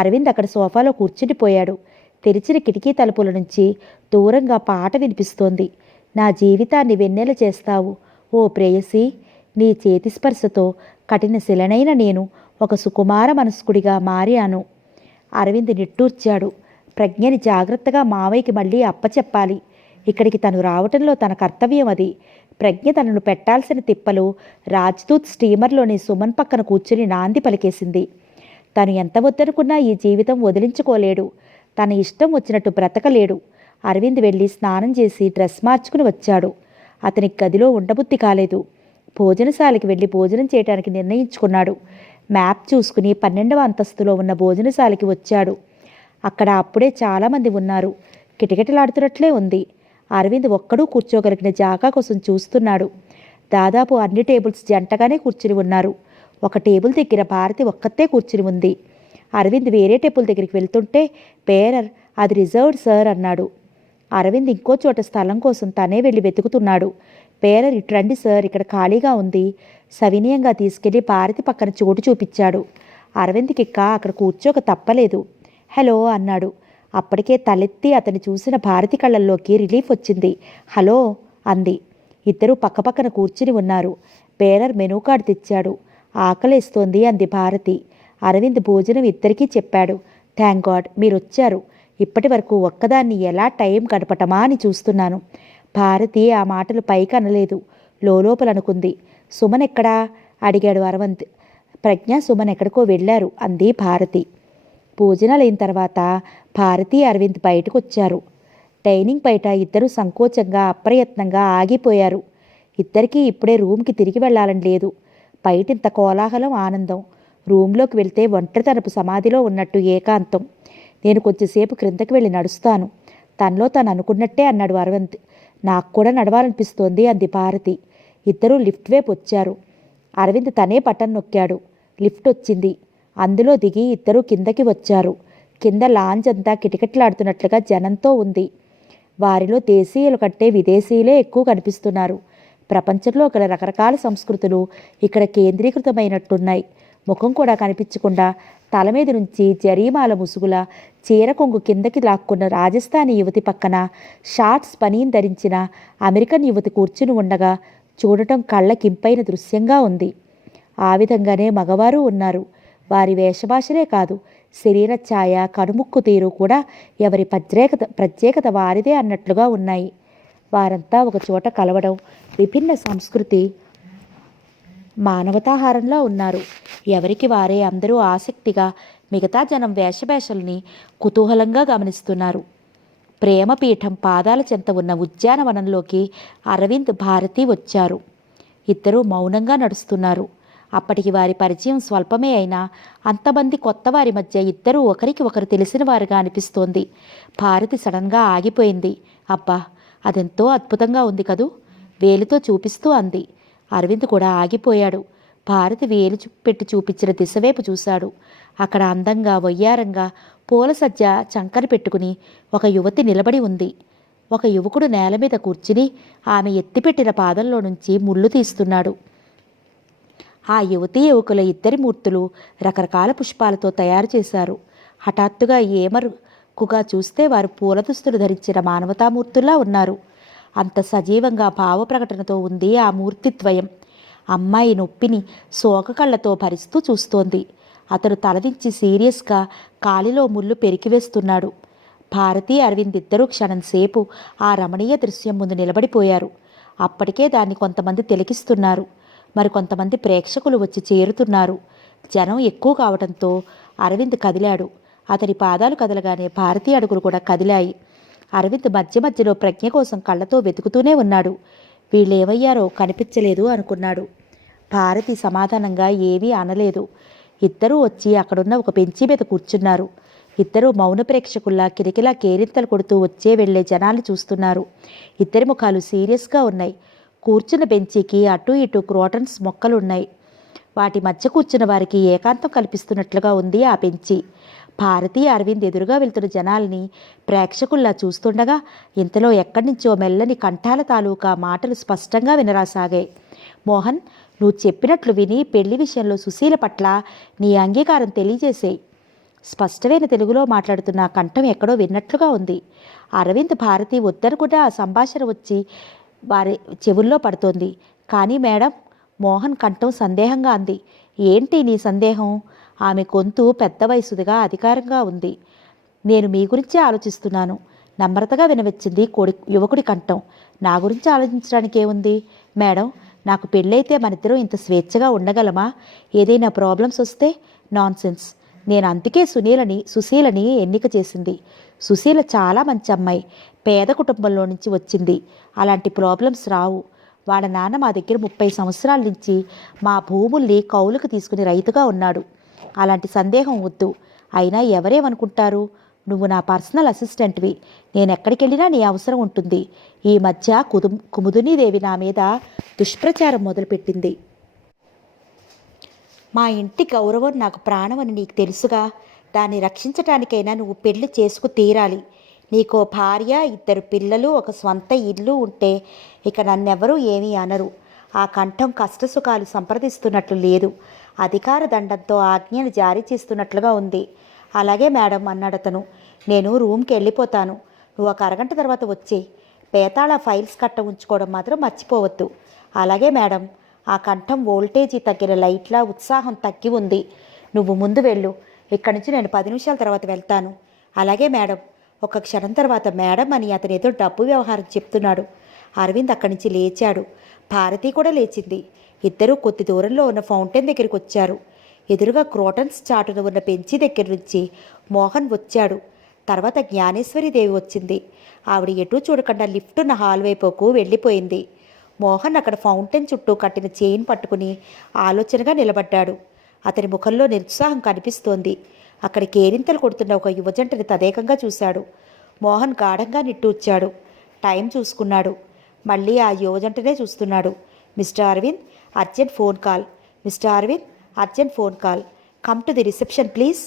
అరవింద్ అక్కడ సోఫాలో కూర్చుండిపోయాడు. తెరిచిన కిటికీ తలుపుల నుంచి దూరంగా పాట వినిపిస్తోంది. నా జీవితాన్ని వెన్నెల చేస్తావు ఓ ప్రేయసి, నీ చేతి స్పర్శతో కఠిన శిలనైన నేను ఒక సుకుమార మనస్కుడిగా మారాను. అరవింద్ నిట్టూర్చాడు. ప్రజ్ఞని జాగ్రత్తగా మావయ్యకి మళ్ళీ అప్పచెప్పాలి. ఇక్కడికి తను రావటంలో తన కర్తవ్యం అది. ప్రజ్ఞ తనను పెట్టాల్సిన తిప్పలు రాజ్దూత్ స్టీమర్లోని సుమన్ పక్కన కూర్చుని నాంది పలికేసింది. తను ఎంత వద్దనుకున్నా ఈ జీవితం వదిలించుకోలేడు. తన ఇష్టం వచ్చినట్టు బ్రతకలేడు. అరవింద్ వెళ్ళి స్నానం చేసి డ్రెస్ మార్చుకుని వచ్చాడు. అతనికి గదిలో ఉండబుద్ధి కాలేదు. భోజనశాలకి వెళ్ళి భోజనం చేయడానికి నిర్ణయించుకున్నాడు. మ్యాప్ చూసుకుని 12వ అంతస్తులో ఉన్న భోజనశాలకి వచ్చాడు. అక్కడ అప్పుడే చాలామంది ఉన్నారు. కిటకిటలాడుతున్నట్లే ఉంది. అరవింద్ ఒక్కడూ కూర్చోగలిగిన జాగా కోసం చూస్తున్నాడు. దాదాపు అన్ని టేబుల్స్ జంటగానే కూర్చుని ఉన్నారు. ఒక టేబుల్ దగ్గర భారతి ఒక్కతే కూర్చుని ఉంది. అరవింద్ వేరే టేబుల్ దగ్గరికి వెళ్తుంటే బేరర్, అది రిజర్వ్డ్ సార్ అన్నాడు. అరవింద్ ఇంకో చోట స్థలం కోసం తనే వెళ్ళి వెతుకుతున్నాడు. బేరర్, ఇట్రండి సార్, ఇక్కడ ఖాళీగా ఉంది. సవినయంగా తీసుకెళ్లి భారతి పక్కన చోటు చూపించాడు. అరవింద్కి అక్కడ కూర్చోక తప్పలేదు. హలో అన్నాడు. అప్పటికే తలెత్తి అతన్ని చూసిన భారతి కళ్ళల్లోకి రిలీఫ్ వచ్చింది. హలో అంది. ఇద్దరూ పక్కపక్కన కూర్చుని ఉన్నారు. బేరర్ మెనూ కార్డు తెచ్చాడు. ఆకలేస్తోంది అంది భారతి. అరవింద్ భోజనం ఇద్దరికీ చెప్పాడు. థ్యాంక్ గాడ్ మీరొచ్చారు. ఇప్పటి వరకు ఒక్కదాన్ని ఎలా టైం గడపటమా అని చూస్తున్నాను. భారతి ఆ మాటలు పైకి అనలేదు, లోపలనుకుంది. సుమన్ ఎక్కడా అడిగాడు అరవింద్. ప్రజ్ఞ సుమన్ ఎక్కడికో వెళ్ళారు అంది భారతి. భోజనాలు అయిన తర్వాత భారతి అరవింద్ బయటకు వచ్చారు. డైనింగ్ బయట ఇద్దరు సంకోచంగా అప్రయత్నంగా ఆగిపోయారు. ఇద్దరికీ ఇప్పుడే రూమ్కి తిరిగి వెళ్ళాలని లేదు. బయటింత కోలాహలం, ఆనందం. రూమ్లోకి వెళ్తే ఒంటరితనపు సమాధిలో ఉన్నట్టు ఏకాంతం. నేను కొంచెంసేపు క్రిందకి వెళ్ళి నడుస్తాను, తనలో తను అనుకున్నట్టే అన్నాడు అరవింద్. నాకు కూడా నడవాలనిపిస్తోంది అంది భారతి. ఇద్దరూ లిఫ్ట్ వైపు వచ్చారు. అరవింద్ తనే బటన్ నొక్కాడు. లిఫ్ట్ వచ్చింది. అందులో దిగి ఇద్దరూ కిందకి వచ్చారు. కింద లాంజ్ అంతా కిటకిటలాడుతున్నట్లుగా జనంతో ఉంది. వారిలో దేశీయుల కంటే విదేశీయులే ఎక్కువ కనిపిస్తున్నారు. ప్రపంచంలో గల రకరకాల సంస్కృతులు ఇక్కడ కేంద్రీకృతమైనట్టున్నాయి. ముఖం కూడా కనిపించకుండా తల మీద నుంచి జరీమాల ముసుగుల చీర కొంగు కిందకి లాక్కున్న రాజస్థానీ యువతి పక్కన షార్ట్స్ పనీన్ ధరించిన అమెరికన్ యువతి కూర్చుని ఉండగా చూడటం కళ్ళకింపైన దృశ్యంగా ఉంది. ఆ విధంగానే మగవారు ఉన్నారు. వారి వేషభాషలే కాదు, శరీర ఛాయ, కనుముక్కు తీరు కూడా ఎవరి ప్రత్యేకత వారిదే అన్నట్లుగా ఉన్నాయి. వారంతా ఒక చోట కలవడం విభిన్న సంస్కృతి మానవతాహారంలో ఉన్నారు. ఎవరికి వారే అందరూ ఆసక్తిగా మిగతా జనం వేషభాషల్ని కుతూహలంగా గమనిస్తున్నారు. ప్రేమపీఠం పాదాల చెంత ఉన్న ఉద్యానవనంలోకి అరవింద్, భారతి వచ్చారు. ఇద్దరూ మౌనంగా నడుస్తున్నారు. అప్పటికి వారి పరిచయం స్వల్పమే అయినా అంతమంది కొత్త వారి మధ్య ఇద్దరూ ఒకరికి ఒకరు తెలిసిన వారుగా అనిపిస్తోంది. భారతి సడన్గా ఆగిపోయింది. అబ్బా, అదెంతో అద్భుతంగా ఉంది కదూ, వేలుతో చూపిస్తూ అంది. అరవింద్ కూడా ఆగిపోయాడు. భారతి వేలు పెట్టి చూపించిన దిశవైపు చూశాడు. అక్కడ అందంగా, వయ్యారంగా పూల సజ్జ చంకని పెట్టుకుని ఒక యువతి నిలబడి ఉంది. ఒక యువకుడు నేల మీద కూర్చుని ఆమె ఎత్తిపెట్టిన పాదంలో నుంచి ముళ్ళు తీస్తున్నాడు. ఆ యువకుల ఇద్దరి మూర్తులు రకరకాల పుష్పాలతో తయారు చేశారు. హఠాత్తుగా ఏమరుకుగా చూస్తే వారు పూల దుస్తులు ధరించిన మానవతామూర్తుల్లా ఉన్నారు. అంత సజీవంగా భావప్రకటనతో ఉంది ఆ మూర్తిద్వయం. అమ్మాయి నొప్పిని శోక కళ్ళతో భరిస్తూ చూస్తోంది. అతను తలదించి సీరియస్గా కాలిలో ముళ్ళు పెరికివేస్తున్నాడు. భారతి, అరవింద్ ఇద్దరూ క్షణంసేపు ఆ రమణీయ దృశ్యం ముందు నిలబడిపోయారు. అప్పటికే దాన్ని కొంతమంది తిలకిస్తున్నారు. మరికొంతమంది ప్రేక్షకులు వచ్చి చేరుతున్నారు. జనం ఎక్కువ కావడంతో అరవింద్ కదిలాడు. అతని పాదాలు కదలగానే భారతి అడుగులు కూడా కదిలాయి. అరవింద్ మధ్య మధ్యలో ప్రజ్ఞ కోసం కళ్ళతో వెతుకుతూనే ఉన్నాడు. వీళ్ళేమయ్యారో కనిపించలేదు అనుకున్నాడు. భారతి సమాధానంగా ఏమీ అనలేదు. ఇద్దరూ వచ్చి అక్కడున్న ఒక బెంచి మీద కూర్చున్నారు. ఇద్దరూ మౌన ప్రేక్షకుల్లా కిరికిలా కేరింతలు కొడుతూ వచ్చే వెళ్లే జనాలు చూస్తున్నారు. ఇద్దరి ముఖాలు సీరియస్గా ఉన్నాయి. కూర్చున్న బెంచీకి అటు ఇటు క్రోటన్స్ మొక్కలున్నాయి. వాటి మధ్య కూర్చున్న వారికి ఏకాంతం కల్పిస్తున్నట్లుగా ఉంది ఆ బెంచి. భారతి అరవింద్ ఎదురుగా వెళ్తున్న జనాల్ని ప్రేక్షకుల్లా చూస్తుండగా ఇంతలో ఎక్కడి నుంచో మెల్లని కంఠాల తాలూకా మాటలు స్పష్టంగా వినరాసాగాయి. మోహన్, నువ్వు చెప్పినట్లు విని పెళ్లి విషయంలో సుశీల పట్ల నీ అంగీకారం తెలియజేసేయి. స్పష్టమైన తెలుగులో మాట్లాడుతున్న కంఠం ఎక్కడో విన్నట్లుగా ఉంది. అరవింద్ భారతి వద్దనుకున్న ఆ సంభాషణ వచ్చి వారి చెవుల్లో పడుతోంది. కానీ మేడం, మోహన్ కంఠం సందేహంగా అంది. ఏంటి నీ సందేహం? ఆమె గొంతు పెద్ద వయసుదిగా అధికారంగా ఉంది. నేను మీ గురించే ఆలోచిస్తున్నాను. నమ్రతగా వినవచ్చింది యువకుడి కంఠం. నా గురించి ఆలోచించడానికి ఏముంది మేడం? నాకు పెళ్ళైతే మనిద్దరం ఇంత స్వేచ్ఛగా ఉండగలమా? ఏదైనా ప్రాబ్లమ్స్ వస్తే? నాన్సెన్స్. నేను అందుకే సుశీలని ఎన్నిక చేసింది. సుశీల చాలా మంచి అమ్మాయి. పేద కుటుంబంలో నుంచి వచ్చింది. అలాంటి ప్రాబ్లమ్స్ రావు. వాళ్ళ నాన్న మా దగ్గర 30 సంవత్సరాల నుంచి మా భూముల్ని కౌలుకు తీసుకుని రైతుగా ఉన్నాడు. అలాంటి సందేహం వద్దు. అయినా ఎవరేమనుకుంటారు? నువ్వు నా పర్సనల్ అసిస్టెంట్వి. నేను ఎక్కడికి వెళ్ళినా నీ అవసరం ఉంటుంది. ఈ మధ్య కుముదినీదేవి నా మీద దుష్ప్రచారం మొదలుపెట్టింది. మా ఇంటి గౌరవం నాకు ప్రాణం అని నీకు తెలుసుగా. దాన్ని రక్షించటానికైనా నువ్వు పెళ్లి చేసుకు తీరాలి. నీకో భార్య, 2 పిల్లలు, ఒక స్వంత ఇల్లు ఉంటే ఇక నన్నెవరూ ఏమీ అనరు. ఆ కంఠం కష్టసుఖాలు సంప్రదిస్తున్నట్లు లేదు. అధికార దండంతో ఆజ్ఞను జారీ చేస్తున్నట్లుగా ఉంది. అలాగే మేడం అన్నాడతను. నేను రూమ్కి వెళ్ళిపోతాను. నువ్వు ఒక అరగంట తర్వాత వచ్చేయి. పేతాళ ఫైల్స్ కట్ట ఉంచుకోవడం మాత్రం మర్చిపోవద్దు. అలాగే మేడం. ఆ కంఠం వోల్టేజీ తగ్గిన లైట్లా ఉత్సాహం తగ్గి ఉంది. నువ్వు ముందు వెళ్ళు. ఇక్కడి నుంచి నేను 10 నిమిషాల తర్వాత వెళ్తాను. అలాగే మేడం. ఒక క్షణం తర్వాత మేడం అని అతని ఏదో డబ్బు వ్యవహారం చెప్తున్నాడు. అరవింద్ అక్కడి నుంచి లేచాడు. భారతి కూడా లేచింది. ఇద్దరూ కొద్ది దూరంలో ఉన్న ఫౌంటైన్ దగ్గరికి వచ్చారు. ఎదురుగా క్రోటన్స్ చాటున ఉన్న బెంచి దగ్గర నుంచి మోహన్ వచ్చాడు. తర్వాత జ్ఞానేశ్వరీదేవి వచ్చింది. ఆవిడ ఎటూ చూడకుండా లిఫ్ట్ ఉన్న హాల్ వైపుకు వెళ్ళిపోయింది. మోహన్ అక్కడ ఫౌంటైన్ చుట్టూ కట్టిన చైన్ పట్టుకుని ఆలోచనగా నిలబడ్డాడు. అతని ముఖంలో నిరుత్సాహం కనిపిస్తోంది. అక్కడ కేరింతలు కొడుతున్న ఒక యువజంటని తదేకంగా చూశాడు. మోహన్ గాఢంగా నిట్టూర్చాడు. టైం చూసుకున్నాడు. మళ్ళీ ఆ యువజంటనే చూస్తున్నాడు. Mister Arvind, urgent phone call. Mister Arvind, urgent phone call. Come to the reception please.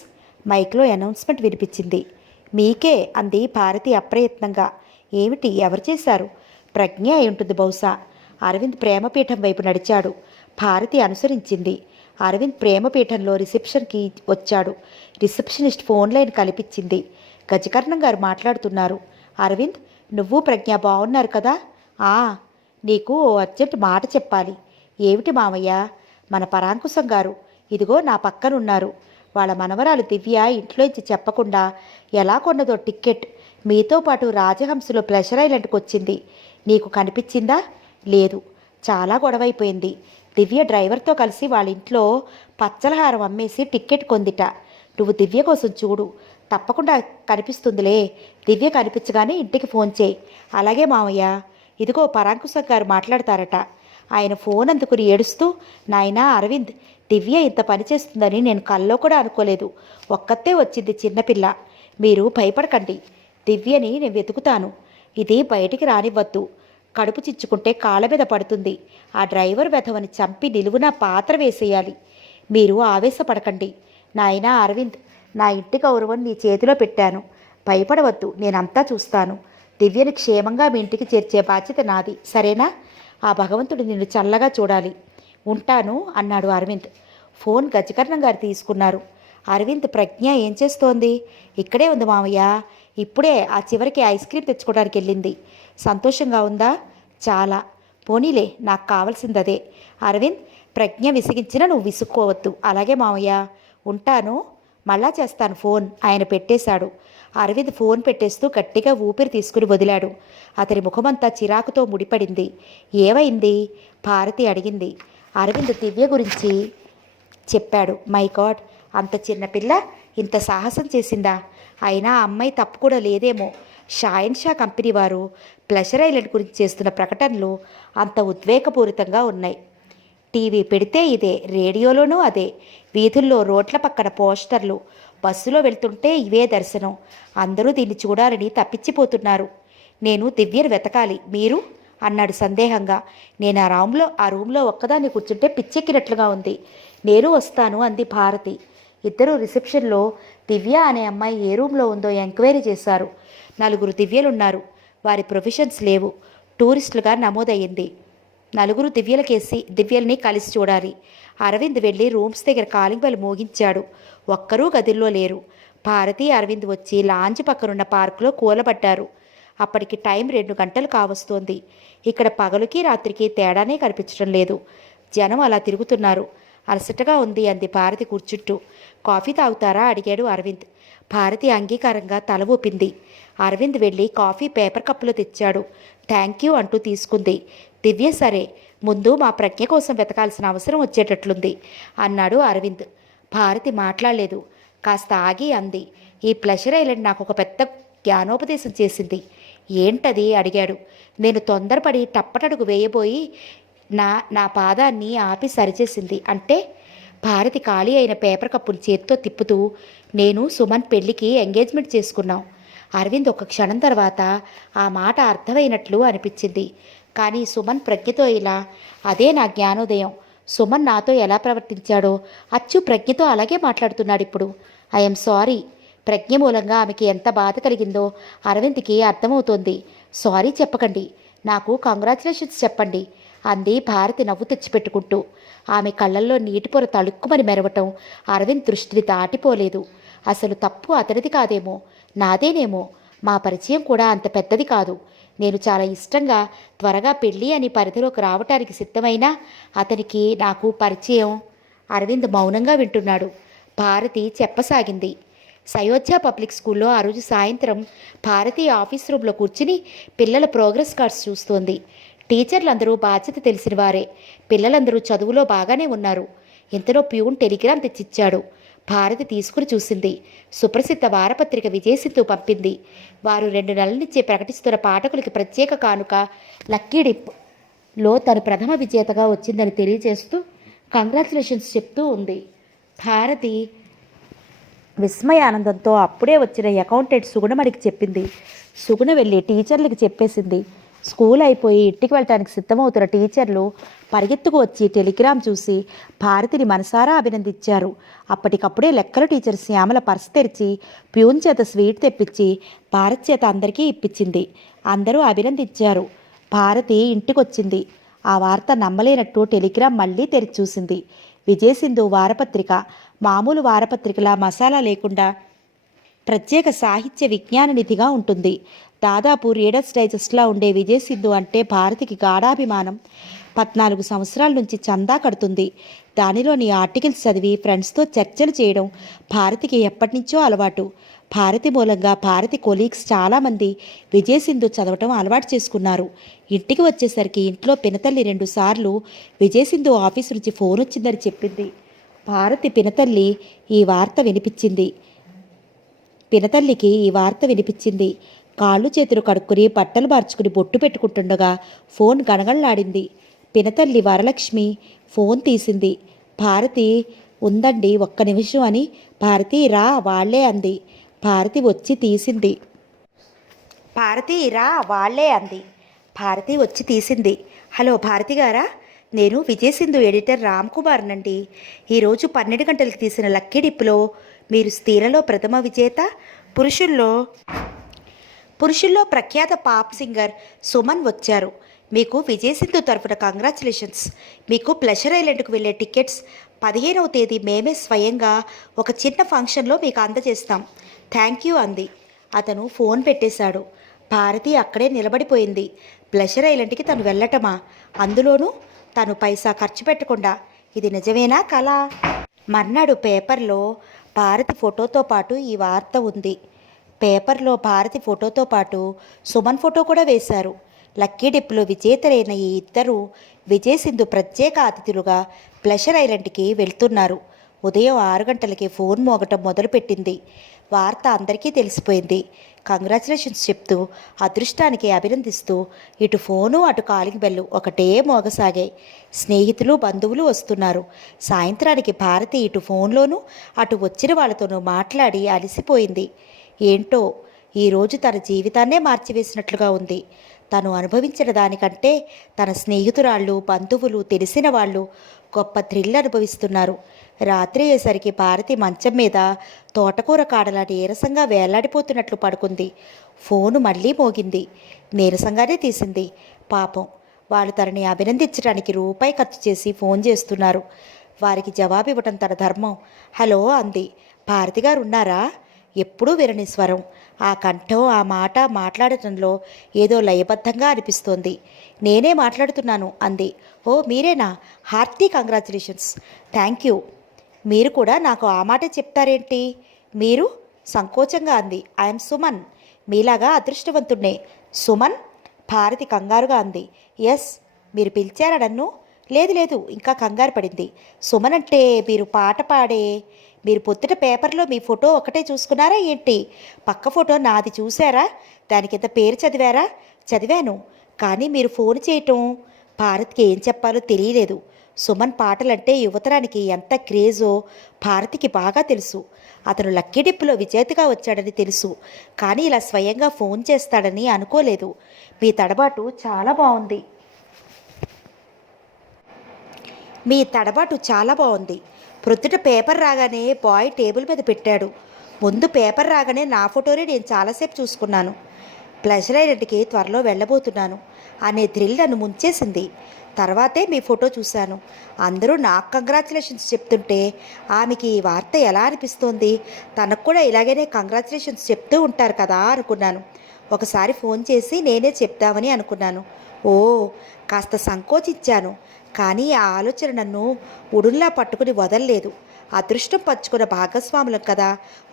మైక్లో అనౌన్స్మెంట్ వినిపించింది. మీకే అంది భారతి అప్రయత్నంగా. ఏమిటి? ఎవరు చేశారు? ప్రజ్ఞ అయి ఉంటుంది బహుశా. అరవింద్ ప్రేమపీఠం వైపు నడిచాడు. భారతి అనుసరించింది. అరవింద్ ప్రేమపీఠంలో రిసెప్షన్కి వచ్చాడు. రిసెప్షనిస్ట్ ఫోన్ లైన్ కల్పించింది. గజకర్ణం గారు మాట్లాడుతున్నారు. అరవింద్, నువ్వు ప్రజ్ఞ బాగున్నారు కదా? నీకు అర్జెంట్ మాట చెప్పాలి. ఏమిటి మామయ్య? మన పరాంకుశం గారు ఇదిగో నా పక్కనున్నారు. వాళ్ళ మనవరాలు దివ్య ఇంట్లోంచి చెప్పకుండా ఎలా కొన్నదో టిక్కెట్ మీతో పాటు రాజహంసలో ప్లెజర్ ఐలాండ్కి వచ్చింది. నీకు కనిపించిందా? లేదు. చాలా గొడవైపోయింది. దివ్య డ్రైవర్తో కలిసి వాళ్ళ ఇంట్లో పచ్చలహారం అమ్మేసి టిక్కెట్ కొందిట. నువ్వు దివ్య కోసం చూడు. తప్పకుండా కనిపిస్తుందిలే. దివ్య కనిపించగానే ఇంటికి ఫోన్ చేయి. అలాగే మామయ్య. ఇదిగో పరాంకుశం గారు మాట్లాడతారట. ఆయన ఫోన్ అందుకుని ఏడుస్తూ, నాయనా అరవింద్, దివ్య ఇంత పని చేస్తుందని నేను కల్లో కూడా అనుకోలేదు. ఒక్కతే వచ్చింది చిన్నపిల్ల. మీరు భయపడకండి. దివ్యని నేను వెతుకుతాను. ఇది బయటికి రానివ్వద్దు. కడుపు చిచ్చుకుంటే కాళ్ళ మీద పడుతుంది. ఆ డ్రైవర్ వెధవని చంపి నిలువున పాత్ర వేసేయాలి. మీరు ఆవేశపడకండి. నాయనా అరవింద్, నా ఇంటి గౌరవం నీ చేతిలో పెట్టాను. భయపడవద్దు. నేనంతా చూస్తాను. దివ్యని క్షేమంగా మీ ఇంటికి చేర్చే బాధ్యత నాది. సరేనా? ఆ భగవంతుడు నిన్ను చల్లగా చూడాలి. ఉంటాను అన్నాడు అరవింద్. ఫోన్ గజకర్ణం గారు తీసుకున్నారు. అరవింద్, ప్రజ్ఞ ఏం చేస్తోంది? ఇక్కడే ఉంది మామయ్య. ఇప్పుడే ఆ చివరికి ఐస్ క్రీమ్ తెచ్చుకోవడానికి వెళ్ళింది. సంతోషంగా ఉందా? చాలా. పోనీలే, నాకు కావాల్సింది అదే. అరవింద్, ప్రజ్ఞ విసిగించినా నువ్వు విసుక్కోవద్దు. అలాగే మామయ్య. ఉంటాను. మళ్ళా చేస్తాను ఫోన్. ఆయన పెట్టేశాడు. అరవింద్ ఫోన్ పెట్టేస్తూ గట్టిగా ఊపిరి తీసుకుని వదిలాడు. అతని ముఖమంతా చిరాకుతో ముడిపడింది. ఏమైంది? భారతి అడిగింది. అరవింద్ దివ్య గురించి చెప్పాడు. మై గాడ్, అంత చిన్నపిల్ల ఇంత సాహసం చేసిందా? అయినా ఆ అమ్మాయి తప్పు కూడా లేదేమో. షాయన్ షా కంపెనీ వారు ప్లెజర్ ఐలాండ్ గురించి చేస్తున్న ప్రకటనలు అంత ఉద్వేగపూరితంగా ఉన్నాయి. టీవీ పెడితే ఇదే, రేడియోలోనూ అదే, వీధుల్లో రోడ్ల పక్కన పోస్టర్లు, బస్సులో వెళ్తుంటే ఇవే దర్శనం. అందరూ దీన్ని చూడాలని తప్పించిపోతున్నారు. నేను దివ్యను వెతకాలి, మీరు? అన్నాడు సందేహంగా. నేను ఆ రూమ్లో ఒక్కదాన్ని కూర్చుంటే పిచ్చెక్కినట్లుగా ఉంది. నేను వస్తాను అంది భారతి. ఇద్దరూ రిసెప్షన్లో దివ్య అనే అమ్మాయి ఏ రూమ్లో ఉందో ఎంక్వైరీ చేశారు. 4 దివ్యలున్నారు. వారి ప్రొఫెషన్స్ లేవు. టూరిస్టులుగా నమోదయ్యింది. 4 దివ్యల్ని కలిసి చూడాలి. అరవింద్ వెళ్ళి రూమ్స్ దగ్గర కాలింగ్ బెల్ మోగించాడు. ఒక్కరూ గదిల్లో లేరు. భారతి, అరవింద్ వచ్చి లాంజ్ పక్కనున్న పార్కులో కూలబడ్డారు. అప్పటికి టైం 2 గంటలు కావస్తోంది. ఇక్కడ పగలుకి రాత్రికి తేడానే కనిపించడం లేదు. జనం అలా తిరుగుతున్నారు. అలసటగా ఉంది అంది భారతి కూర్చుంటూ. కాఫీ తాగుతారా అడిగాడు అరవింద్. భారతి అంగీకారంగా తల ఊపింది. అరవింద్ వెళ్ళి కాఫీ పేపర్ కప్పులో తెచ్చాడు. థ్యాంక్ యూ అంటూ తీసుకుంది. దివ్య సరే, ముందు మా ప్రజ్ఞ కోసం వెతకాల్సిన అవసరం వచ్చేటట్లుంది అన్నాడు అరవింద్. భారతి మాట్లాడలేదు. కాస్త ఆగి అంది, ఈ ప్లెజర్ ఐలాండ్ నాకు ఒక పెద్ద జ్ఞానోపదేశం చేసింది. ఏంటది అడిగాడు. నేను తొందరపడి టప్పటడుగు వేయబోయి నా పాదాన్ని ఆపి సరిచేసింది. అంటే? భారతి ఖాళీ అయిన పేపర్ కప్పును చేత్తో తిప్పుతూ, నేను సుమన్ పెళ్లికి ఎంగేజ్మెంట్ చేసుకున్నాం. అరవింద్ ఒక క్షణం తర్వాత ఆ మాట అర్థమైనట్లు అనిపించింది. కానీ సుమన్ ప్రజ్ఞతో ఇలా, అదే నా జ్ఞానోదయం. సుమన్ నాతో ఎలా ప్రవర్తించాడో అచ్చు ప్రజ్ఞతో అలాగే మాట్లాడుతున్నాడు ఇప్పుడు. I'm sorry. ప్రజ్ఞ మూలంగా ఆమెకి ఎంత బాధ కలిగిందో అరవింద్కి అర్థమవుతోంది. సారీ చెప్పకండి, నాకు కంగ్రాచులేషన్స్ చెప్పండి అంది భారతి నవ్వు తెచ్చిపెట్టుకుంటూ. ఆమె కళ్ళల్లో నీటిపొర తళుక్కుమని మెరవటం అరవింద్ దృష్టిని దాటిపోలేదు. అసలు తప్పు అతనిది కాదేమో, నాదేనేమో. మా పరిచయం కూడా అంత పెద్దది కాదు. నేను చాలా ఇష్టంగా త్వరగా పెళ్ళి అని పరిధిలోకి రావటానికి సిద్ధమైనా అతనికి నాకు పరిచయం. అరవింద్ మౌనంగా వింటున్నాడు. భారతి చెప్పసాగింది. సయోధ్య పబ్లిక్ స్కూల్లో ఆ రోజు సాయంత్రం భారతి ఆఫీస్ రూమ్లో కూర్చుని పిల్లల ప్రోగ్రెస్ కార్డ్స్ చూస్తోంది. టీచర్లందరూ బాధ్యత తెలిసిన వారే. పిల్లలందరూ చదువులో బాగానే ఉన్నారు. ఇంతలో ప్యూన్ టెలిగ్రామ్ తెచ్చిచ్చాడు. భారతి తీసుకుని చూసింది. సుప్రసిద్ధ వారపత్రిక విజయసింధు పంపింది. వారు 2 నెలల నుంచే ప్రకటిస్తున్న పాఠకులకి ప్రత్యేక కానుక లక్కీ డిప్లో తను ప్రథమ విజేతగా వచ్చిందని తెలియజేస్తూ కంగ్రాచులేషన్స్ చెప్తూ ఉంది. భారతి విస్మయానందంతో అప్పుడే వచ్చిన అకౌంటెంట్ సుగుణమణికి చెప్పింది. సుగుణ వెళ్ళి టీచర్లకి చెప్పేసింది. స్కూల్ అయిపోయి ఇంటికి వెళ్ళటానికి సిద్ధమవుతున్న టీచర్లు పరిగెత్తుకు వచ్చి టెలిగ్రామ్ చూసి భారతిని మనసారా అభినందించారు. అప్పటికప్పుడే లెక్కల టీచర్ శ్యామల పర్స్ తెరిచి ప్యూన్ చేత స్వీట్ తెప్పించి భారత్ చేత అందరికీ ఇప్పించింది. అందరూ అభినందించారు. భారతి ఇంటికొచ్చింది. ఆ వార్త నమ్మలేనట్టు టెలిగ్రామ్ మళ్ళీ తెరిచి చూసింది. విజయసింధు వారపత్రిక మామూలు వారపత్రికలా మసాలా లేకుండా ప్రత్యేక సాహిత్య విజ్ఞాన నిధిగా ఉంటుంది. దాదాపు రీడర్స్ డైజెస్ట్లా ఉండే విజయసింధు అంటే భారతికి గాఢాభిమానం. 14 సంవత్సరాల నుంచి చందా కడుతుంది. దానిలోని ఆర్టికల్స్ చదివి ఫ్రెండ్స్తో చర్చలు చేయడం భారతికి ఎప్పటినుంచో అలవాటు. భారతి మూలంగా భారతి కొలీగ్స్ చాలామంది విజయసింధు చదవటం అలవాటు చేసుకున్నారు. ఇంటికి వచ్చేసరికి ఇంట్లో పినతల్లి 2 సార్లు విజయసింధు ఆఫీసు నుంచి ఫోన్ వచ్చిందని చెప్పింది. భారతి పినతల్లికి ఈ వార్త వినిపించింది. కాళ్ళు చేతులు కడుక్కుని బట్టలు మార్చుకుని బొట్టు పెట్టుకుంటుండగా ఫోన్ గణగణలాడింది. పినతల్లి వరలక్ష్మి ఫోన్ తీసింది. భారతి ఉందండి, ఒక్క నిమిషం అని. భారతి రా వాళ్లే అంది. భారతి వచ్చి తీసింది. భారతి వచ్చి తీసింది. హలో భారతి గారా, నేను విజయసింధు ఎడిటర్ రామ్ కుమార్నండి. ఈరోజు 12 గంటలకు తీసిన లక్కీ డిప్లో మీరు స్త్రీలలో ప్రథమ విజేత, పురుషుల్లో ప్రఖ్యాత పాప్ సింగర్ సుమన్ వచ్చారు. మీకు విజయసింధు తరఫున కంగ్రాచులేషన్స్. మీకు ప్లెజర్ ఐలాండ్కు వెళ్ళే టికెట్స్ 15వ తేదీ మేమే స్వయంగా ఒక చిన్న ఫంక్షన్లో మీకు అందజేస్తాం. థ్యాంక్ యూ అంది. అతను ఫోన్ పెట్టేశాడు. భారతి అక్కడే నిలబడిపోయింది. ప్లెజర్ ఐలాండ్కి తను వెళ్ళటమా? అందులోనూ తను పైసా ఖర్చు పెట్టకుండా. ఇది నిజమేనా కళ? మర్నాడు పేపర్లో భారతి ఫోటోతో పాటు ఈ వార్త ఉంది. పేపర్లో భారతి ఫోటోతో పాటు సుమన్ ఫోటో కూడా వేశారు. లక్కీ డిప్లో విజేతలైన ఈ ఇద్దరు విజయసింధు ప్రత్యేక అతిథులుగా ప్లెజర్ ఐలాండ్కి వెళ్తున్నారు. ఉదయం 6 గంటలకి ఫోన్ మోగటం మొదలుపెట్టింది. వార్త అందరికీ తెలిసిపోయింది. కంగ్రాచులేషన్స్ చెప్తూ, అదృష్టానికి అభినందిస్తూ ఇటు ఫోను అటు కాలింగ్ బెల్లు ఒకటే మోగసాగాయి. స్నేహితులు బంధువులు వస్తున్నారు. సాయంత్రానికి భారతి ఇటు ఫోన్లోనూ అటు వచ్చిన వాళ్ళతోనూ మాట్లాడి అలసిపోయింది. ఏంటో ఈరోజు తన జీవితాన్నే మార్చివేసినట్లుగా ఉంది. తను అనుభవించిన దానికంటే తన స్నేహితురాళ్ళు, బంధువులు, తెలిసిన వాళ్ళు గొప్ప థ్రిల్ అనుభవిస్తున్నారు. రాత్రి అయ్యేసరికి భారతి మంచం మీద తోటకూర కాడలా నీరసంగా వేలాడిపోతున్నట్లు పడుకుంది. ఫోను మళ్ళీ మోగింది. నీరసంగానే తీసింది. పాపం, వాళ్ళు తనని అభినందించడానికి రూపాయి ఖర్చు చేసి ఫోన్ చేస్తున్నారు. వారికి జవాబివ్వటం తన ధర్మం. హలో అంది. భారతి గారు ఉన్నారా? ఎప్పుడూ వినని స్వరం. ఆ కంఠం, ఆ మాట మాట్లాడటంలో ఏదో లయబద్ధంగా అనిపిస్తోంది. నేనే మాట్లాడుతున్నాను అంది. ఓ మీరేనా? Hearty congratulations. Thank you. మీరు కూడా నాకు ఆ మాటే చెప్తారేంటి? మీరు? సంకోచంగా అంది. ఐఎమ్ సుమన్. మీలాగా అదృష్టవంతుణ్ణే. సుమన్? భారతి కంగారుగా అంది. ఎస్. మీరు పిలిచారా నన్ను? లేదు లేదు, ఇంకా కంగారు పడింది. సుమన్ అంటే మీరు పాట పాడే, మీరు పొద్దుట పేపర్లో మీ ఫోటో ఒకటే చూసుకున్నారా ఏంటి? పక్క ఫోటో నాది చూసారా? దానికింత పేరు చదివారా? చదివాను. కానీ మీరు ఫోన్ చేయటం, భారత్కి ఏం చెప్పాలో తెలియలేదు. సుమన్ పాటలంటే యువతరానికి ఎంత క్రేజో భారతికి బాగా తెలుసు. అతను లక్కీ డిప్పులో విజేతగా వచ్చాడని తెలుసు. కానీ ఇలా స్వయంగా ఫోన్ చేస్తాడని అనుకోలేదు. మీ తడబాటు చాలా బాగుంది. మీ తడబాటు చాలా బాగుంది. ప్రొద్దుట పేపర్ రాగానే బాయ్ టేబుల్ మీద పెట్టాడు. ముందు పేపర్ రాగానే నా ఫోటోనే నేను చాలాసేపు చూసుకున్నాను. ప్లెజర్ ఐలాండ్కి త్వరలో వెళ్ళబోతున్నాను అనే థ్రిల్ నన్ను ముంచేసింది. తర్వాతే మీ ఫోటో చూశాను. అందరూ నాకు కంగ్రాచులేషన్స్ చెప్తుంటే ఆమెకి ఈ వార్త ఎలా అనిపిస్తోంది? తనకు కూడా ఇలాగనే కంగ్రాచులేషన్స్ చెప్తూ ఉంటారు కదా అనుకున్నాను. ఒకసారి ఫోన్ చేసి నేనే చెప్దామని అనుకున్నాను. ఓ, కాస్త సంకోచించాను. కానీ ఆ ఆలోచన నన్ను ఉడుల్లా పట్టుకుని వదల్లేదు. అదృష్టం పంచుకున్న భాగస్వాములం కదా,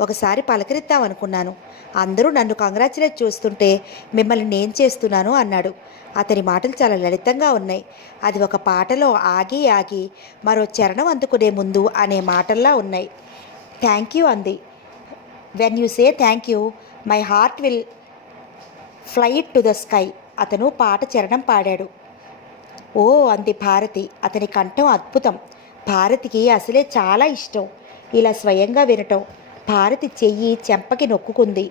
ఒకసారి పలకరిద్దామనుకున్నాను. అందరూ నన్ను కంగ్రాచులేట్ చేస్తుంటే మిమ్మల్ని నేను చేస్తున్నాను అన్నాడు. అతని మాటలు చాలా లలితంగా ఉన్నాయి. అది ఒక పాటలో ఆగి ఆగి మరో చరణం అందుకునే ముందు అనే మాటల్లా ఉన్నాయి. థ్యాంక్ యూ అంది. When you say thank you, my heart will fly it to the sky. అతను పాట చరణం పాడాడు. ఓ అంది భారతి. అతని కంఠం అద్భుతం. భారతికి అసలే చాలా ఇష్టం ఇలా స్వయంగా వినటం. భారతి చెయ్యి చెంపకి నొక్కుకుంది.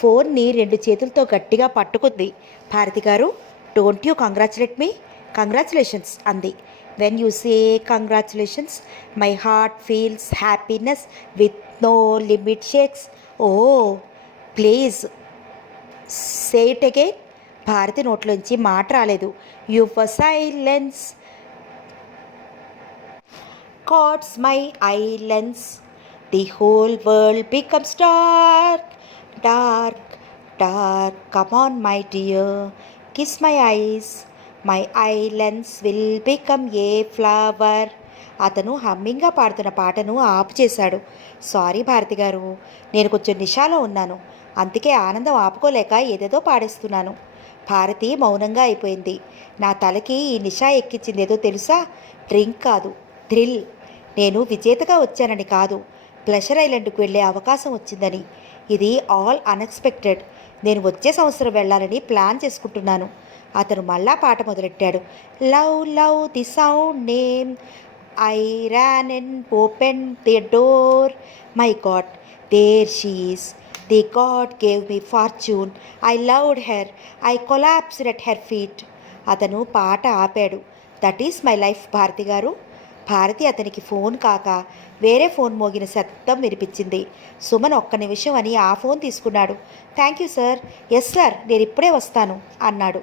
ఫోన్ని 2 చేతులతో గట్టిగా పట్టుకుంది. భారతి గారు, don't you congratulate me? Congratulations అంది. When you say congratulations, my heart feels happiness with no limit shakes. Oh please say it again. Bharathi నోట్లోంచి మాట రాలేదు. Your silence caught my eyelids. The whole world becomes dark, dark, dark. Come on, my dear, kiss my eyes. My eyelids will become a flower. అతను హమ్మింగ్గా పాడుతున్న పాటను ఆపు చేశాడు. Sorry Bharati గారు, నేను కొంచెం నిషాలో ఉన్నాను. అందుకే ఆనందం ఆపుకోలేక ఏదేదో పాడేస్తున్నాను. భారతి మౌనంగా అయిపోయింది. నా తలకి ఈ నిషా ఎక్కించిందేదో తెలుసా? డ్రింక్ కాదు, థ్రిల్. నేను విజేతగా వచ్చానని కాదు, ప్లెజర్ ఐలాండ్కు వెళ్ళే అవకాశం వచ్చిందని. ఇది ఆల్ అన్ఎక్స్పెక్టెడ్. నేను వచ్చే సంవత్సరం వెళ్ళాలని ప్లాన్ చేసుకుంటున్నాను. అతను మళ్ళా పాట మొదలెట్టాడు. Love love the sound name, I ran and opened the door. My God, there she is. The God gave me fortune. I loved her. I collapsed at her feet. అతను పాట ఆపాడు. That is my life Bharathi గారు. భారతి అతనికి phone కాక వేరే phone మోగిన శబ్దం వినిపించింది. సుమన్ ఒక్క నిమిషం అని ఆ ఫోన్ తీసుకున్నాడు. Thank you sir. Yes sir, నేను ఇప్పుడే వస్తాను అన్నాడు.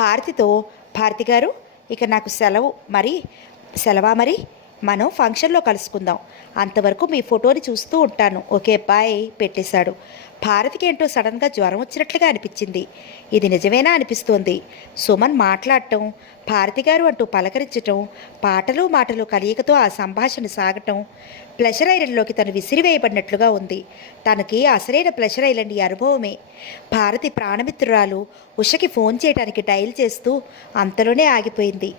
భారతితో, భారతి గారు, ఇక నాకు సెలవా మరి? మనం ఫంక్షన్లో కలుసుకుందాం. అంతవరకు మీ ఫోటోని చూస్తూ ఉంటాను. ఓకే బాయ్ పెట్టేశాడు. భారతికి ఏంటో సడన్గా జ్వరం వచ్చినట్లుగా అనిపించింది. ఇది నిజమేనా అనిపిస్తోంది. సుమన్ మాట్లాడటం, భారతి గారు అంటూ పలకరించటం, పాటలు మాటలు కలయికతో ఆ సంభాషణ సాగటం, ప్లెజర్ ఐలాండ్లోకి తను విసిరివేయబడినట్లుగా ఉంది. తనకి అసలైన ప్లెజర్ ఐలాండ్ ఈ అనుభవమే. భారతి ప్రాణమిత్రురాలు ఉషకి ఫోన్ చేయడానికి డయల్ చేస్తూ అంతలోనే ఆగిపోయింది.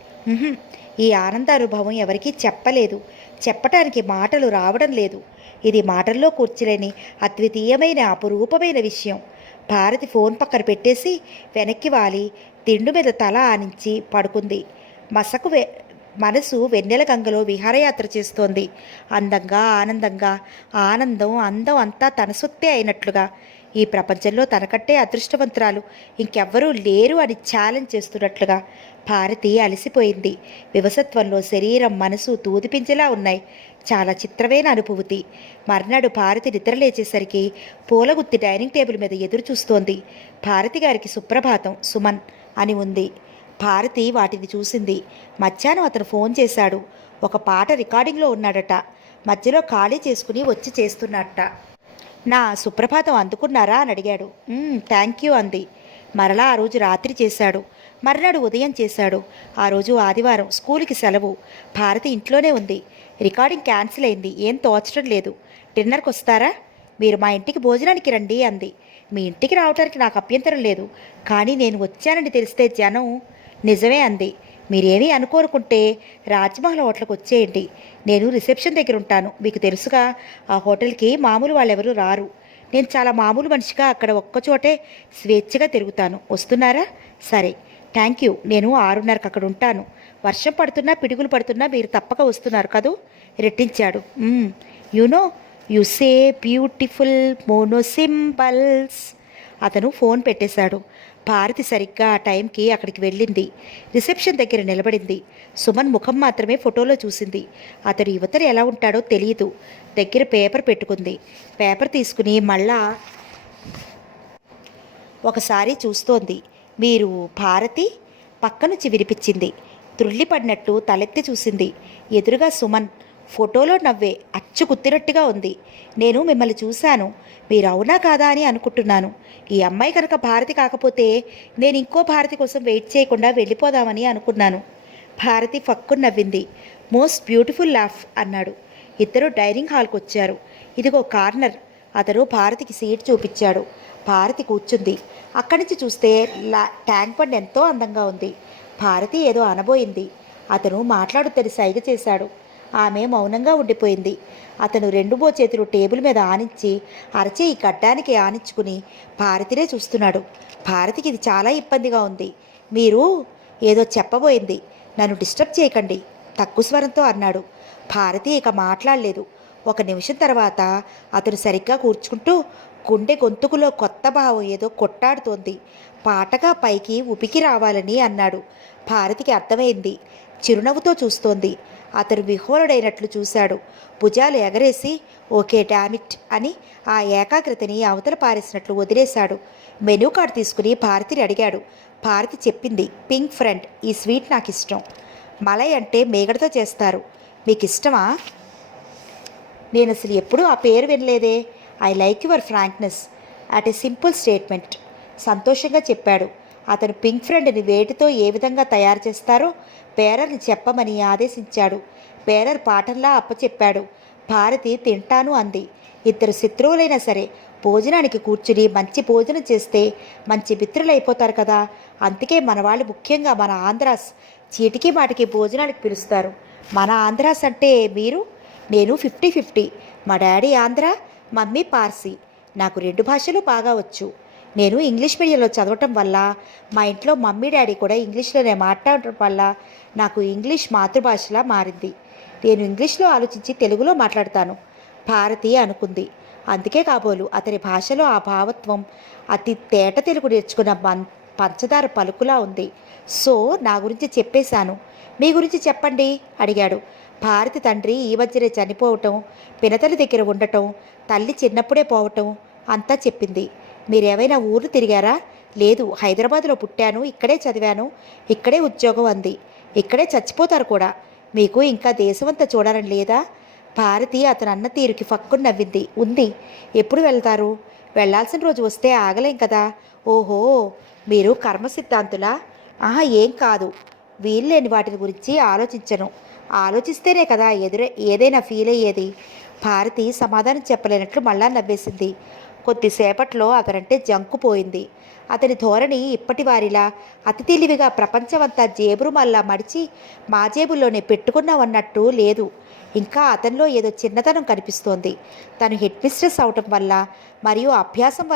ఈ ఆనంద అనుభవం ఎవరికీ చెప్పలేదు, చెప్పటానికి మాటలు రావడం లేదు. ఇది మాటల్లో కూర్చలేని అద్వితీయమైన అపురూపమైన విషయం. భారతి ఫోన్ పక్కన పెట్టేసి వెనక్కి వాలి దిండు మీద తల ఆనించి పడుకుంది. మసకు మనసు వెన్నెల గంగలో విహారయాత్ర చేస్తోంది. అందంగా, ఆనందంగా, ఆనందం అందం అంతా తన సొత్తే అయినట్లుగా. ఈ ప్రపంచంలో తనకంటే అదృష్టవంతురాలు ఇంకెవ్వరూ లేరు అని ఛాలెంజ్ చేస్తున్నట్లుగా. భారతి అలసిపోయింది. వివసత్వంలో శరీరం మనసు తూదిపించేలా ఉన్నాయి. చాలా చిత్రమైన అనుభూతి. మర్నాడు భారతి నిద్రలేచేసరికి పూలగుత్తి డైనింగ్ టేబుల్ మీద ఎదురు చూస్తోంది. భారతి గారికి సుప్రభాతం సుమన్ అని ఉంది. భారతి వాటిని చూసింది. మధ్యాహ్నం అతను ఫోన్ చేశాడు. ఒక పాట రికార్డింగ్లో ఉన్నాడట. మధ్యలో ఖాళీ చేసుకుని వచ్చి చేస్తున్నట్ట. నా సుప్రభాతం అందుకున్నారా అని అడిగాడు. థ్యాంక్ యూ అంది. మరలా ఆ రోజు రాత్రి చేశాడు. మర్నాడు ఉదయం చేశాడు. ఆ రోజు ఆదివారం, స్కూల్కి సెలవు. భారతి ఇంట్లోనే ఉంది. రికార్డింగ్ క్యాన్సిల్ అయింది. ఏం తోచడం లేదు. డిన్నర్కి వస్తారా? మీరు మా ఇంటికి భోజనానికి రండి అంది. మీ ఇంటికి రావడానికి నాకు అభ్యంతరం లేదు, కానీ నేను వచ్చానని తెలిస్తే జనం. నిజమే అంది. మీరేమీ అనుకోరుకుంటే రాజ్మహల్ హోటల్కి వచ్చేయండి. నేను రిసెప్షన్ దగ్గర ఉంటాను. మీకు తెలుసుగా, ఆ హోటల్కి మామూలు వాళ్ళెవరూ రారు. నేను చాలా మామూలు మనిషిగా అక్కడ ఒక్కచోటే స్వేచ్ఛగా తిరుగుతాను. వస్తున్నారా? సరే, థ్యాంక్ యూ. నేను 6:30కి అక్కడ ఉంటాను. వర్షం పడుతున్నా పిడుగులు పడుతున్నా మీరు తప్పక వస్తున్నారు కదూ? రెట్టించాడు. You know you say beautiful monosyllables. అతను ఫోన్ పెట్టేశాడు. భారతి సరిగ్గా ఆ టైంకి అక్కడికి వెళ్ళింది. రిసెప్షన్ దగ్గర నిలబడింది. సుమన్ ముఖం మాత్రమే ఫోటోలో చూసింది. అతడు యువతలు ఎలా ఉంటాడో తెలియదు. దగ్గర పేపర్ పెట్టుకుంది. పేపర్ తీసుకుని మళ్ళా ఒకసారి చూస్తోంది. మీరు భారతి? పక్కనుంచి వినిపించింది. త్రుళ్ళిపడినట్టు తలెత్తి చూసింది. ఎదురుగా సుమన్. ఫోటోలో నవ్వే అచ్చు కుత్తినట్టుగా ఉంది. నేను మిమ్మల్ని చూశాను. మీరు అవునా కాదా అని అనుకుంటున్నాను. ఈ అమ్మాయి కనుక భారతి కాకపోతే నేను ఇంకో భారతి కోసం వెయిట్ చేయకుండా వెళ్ళిపోదామని అనుకున్నాను. భారతి ఫక్కున నవ్వింది. మోస్ట్ బ్యూటిఫుల్ లాఫ్ అన్నాడు. ఇద్దరు డైనింగ్ హాల్కి వచ్చారు. ఇదిగో కార్నర్. అతను భారతికి సీట్ చూపించాడు. భారతి కూర్చుంది. అక్కడి నుంచి చూస్తే ట్యాంక్ బండ్ ఎంతో అందంగా ఉంది. భారతి ఏదో అనబోయింది. అతను మాట్లాడుతని సైగ చేశాడు. ఆమె మౌనంగా ఉండిపోయింది. అతను 2 చేతులు టేబుల్ మీద ఆనించి అరచేయి గడ్డానికి ఆనించుకుని భారతినే చూస్తున్నాడు. భారతికి ఇది చాలా ఇబ్బందిగా ఉంది. మీరు ఏదో చెప్పబోయింది. నన్ను డిస్టర్బ్ చేయకండి తక్కువ స్వరంతో అన్నాడు. భారతి ఇక మాట్లాడలేదు. 1 నిమిషం తర్వాత అతను సరిగ్గా కూర్చుకుంటూ గుండె గొంతుకులో కొత్త భావం ఏదో కొట్టాడుతోంది. పాటగా పైకి ఉపికి రావాలని అన్నాడు. భారతికి అర్థమైంది. చిరునవ్వుతో చూస్తోంది. అతను విహోరుడైనట్లు చూశాడు. భుజాలు ఎగరేసి ఓకే డామిట్ అని ఆ ఏకాగ్రతని అవతల పారేసినట్లు వదిలేశాడు. మెనూ కార్డు తీసుకుని భారతిని అడిగాడు. భారతి చెప్పింది. Pink friend. ఈ స్వీట్ నాకు ఇష్టం. మలై అంటే మేగడతో చేస్తారు. మీకు ఇష్టమా? నేను అసలు ఎప్పుడూ ఆ పేరు వినలేదే. I like your frankness at a simple statement. సంతోషంగా చెప్పాడు. అతను పింక్ ఫ్రెండ్ని వేటితో ఏ విధంగా తయారు చేస్తారో బేరర్ని చెప్పమని ఆదేశించాడు. బేరర్ పాఠంలా అప్పచెప్పాడు. భారతి తింటాను అంది. ఇద్దరు శత్రువులైనా సరే భోజనానికి కూర్చుని మంచి భోజనం చేస్తే మంచి మిత్రులైపోతారు కదా. అందుకే మన వాళ్ళు, ముఖ్యంగా మన ఆంధ్రాస్, చీటికి మాటికి భోజనానికి పిలుస్తారు. మన ఆంధ్రాస్ అంటే మీరు? నేను 50-50. మా డాడీ ఆంధ్ర, మమ్మీ పార్సీ. నాకు 2 భాషలు బాగా వచ్చు. నేను ఇంగ్లీష్ మీడియంలో చదవటం వల్ల, మా ఇంట్లో మమ్మీ డాడీ కూడా ఇంగ్లీష్లోనే మాట్లాడటం వల్ల నాకు ఇంగ్లీష్ మాతృభాషలా మారింది. నేను ఇంగ్లీష్లో ఆలోచించి తెలుగులో మాట్లాడతాను భారతి అనుకుంది. అందుకే కాబోలు అతని భాషలో ఆ భావత్వం అతి తేట తెలుగు నేర్చుకున్న పంచదార పలుకులా ఉంది. సో నా గురించి చెప్పేశాను. మీ గురించి చెప్పండి అడిగాడు. భారతి తండ్రి ఈ మధ్యనే చనిపోవటం, పినతల్లి దగ్గర ఉండటం, తల్లి చిన్నప్పుడే పోవటం అంతా చెప్పింది. మీరేమైనా ఊర్లు తిరిగారా? లేదు, హైదరాబాద్లో పుట్టాను, ఇక్కడే చదివాను, ఇక్కడే ఉద్యోగం అంది. ఇక్కడే చచ్చిపోతారు కూడా. మీకు ఇంకా దేశమంతా చూడాలని లేదా? భారతి అతను అన్న తీరుకి ఫక్కుని నవ్వింది. ఉంది. ఎప్పుడు వెళ్తారు? వెళ్లాల్సిన రోజు వస్తే ఆగలేం కదా. ఓహో, మీరు కర్మసిద్ధాంతులా? ఏం కాదు. వీల్లేని వాటిని గురించి ఆలోచించను. ఆలోచిస్తేనే కదా ఏదైనా ఫీల్ అయ్యేది. భారతి సమాధానం చెప్పలేనట్లు మళ్ళా నవ్వేసింది. కొద్దిసేపట్లో అతనంటే జంకుపోయింది. అతని ధోరణి ఇప్పటి వారిలా అతి తెలివిగా ప్రపంచమంతా జేబురుమల్లా మడిచి మా జేబుల్లోనే పెట్టుకున్నామన్నట్టు లేదు. ఇంకా అతనిలో ఏదో చిన్నతనం కనిపిస్తోంది. తను హెడ్ మిస్ట్రెస్ అవటం వల్ల మరియు అభ్యాసం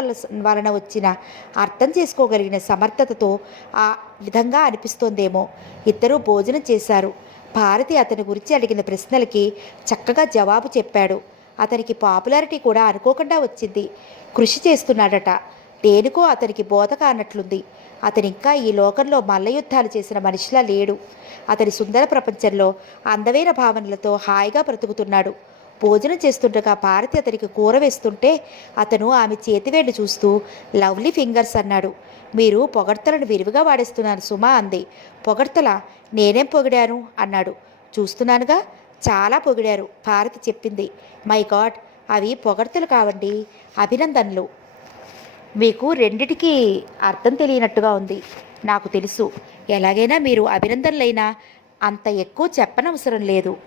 వలన వచ్చిన అర్థం చేసుకోగలిగిన సమర్థతతో ఆ విధంగా అనిపిస్తోందేమో. ఇద్దరూ భోజనం చేశారు. భారతి అతని గురించి అడిగిన ప్రశ్నలకి చక్కగా జవాబు చెప్పాడు. అతనికి పాపులారిటీ కూడా అనుకోకుండా వచ్చింది. కృషి చేస్తున్నాడట. దేనికో అతనికి బోధ కానట్లుంది. అతను ఇంకా ఈ లోకంలో మల్లయుద్ధాలు చేసిన మనిషిలా లేడు. అతని సుందర ప్రపంచంలో అందమైన భావనలతో హాయిగా బ్రతుకుతున్నాడు. భోజనం చేస్తుండగా భారతి అతనికి కూర వేస్తుంటే అతను ఆమె చేతివేళ్ళు చూస్తూ లవ్లీ ఫింగర్స్ అన్నాడు. మీరు పొగడ్తలను విరివిగా వాడేస్తున్నారు సుమా అంది. పొగడ్తలా? నేనేం పొగిడాను అన్నాడు. చూస్తున్నానుగా, చాలా పొగిడారు భారతి చెప్పింది. మై గాడ్, అవి పొగడ్తలు కావండి, అభినందనలు. మీకు రెండిటికీ అర్థం తెలియనట్టుగా ఉంది. నాకు తెలుసు. ఎలాగైనా మీరు అభినందనలైనా అంత ఎక్కువ చెప్పనవసరం లేదు.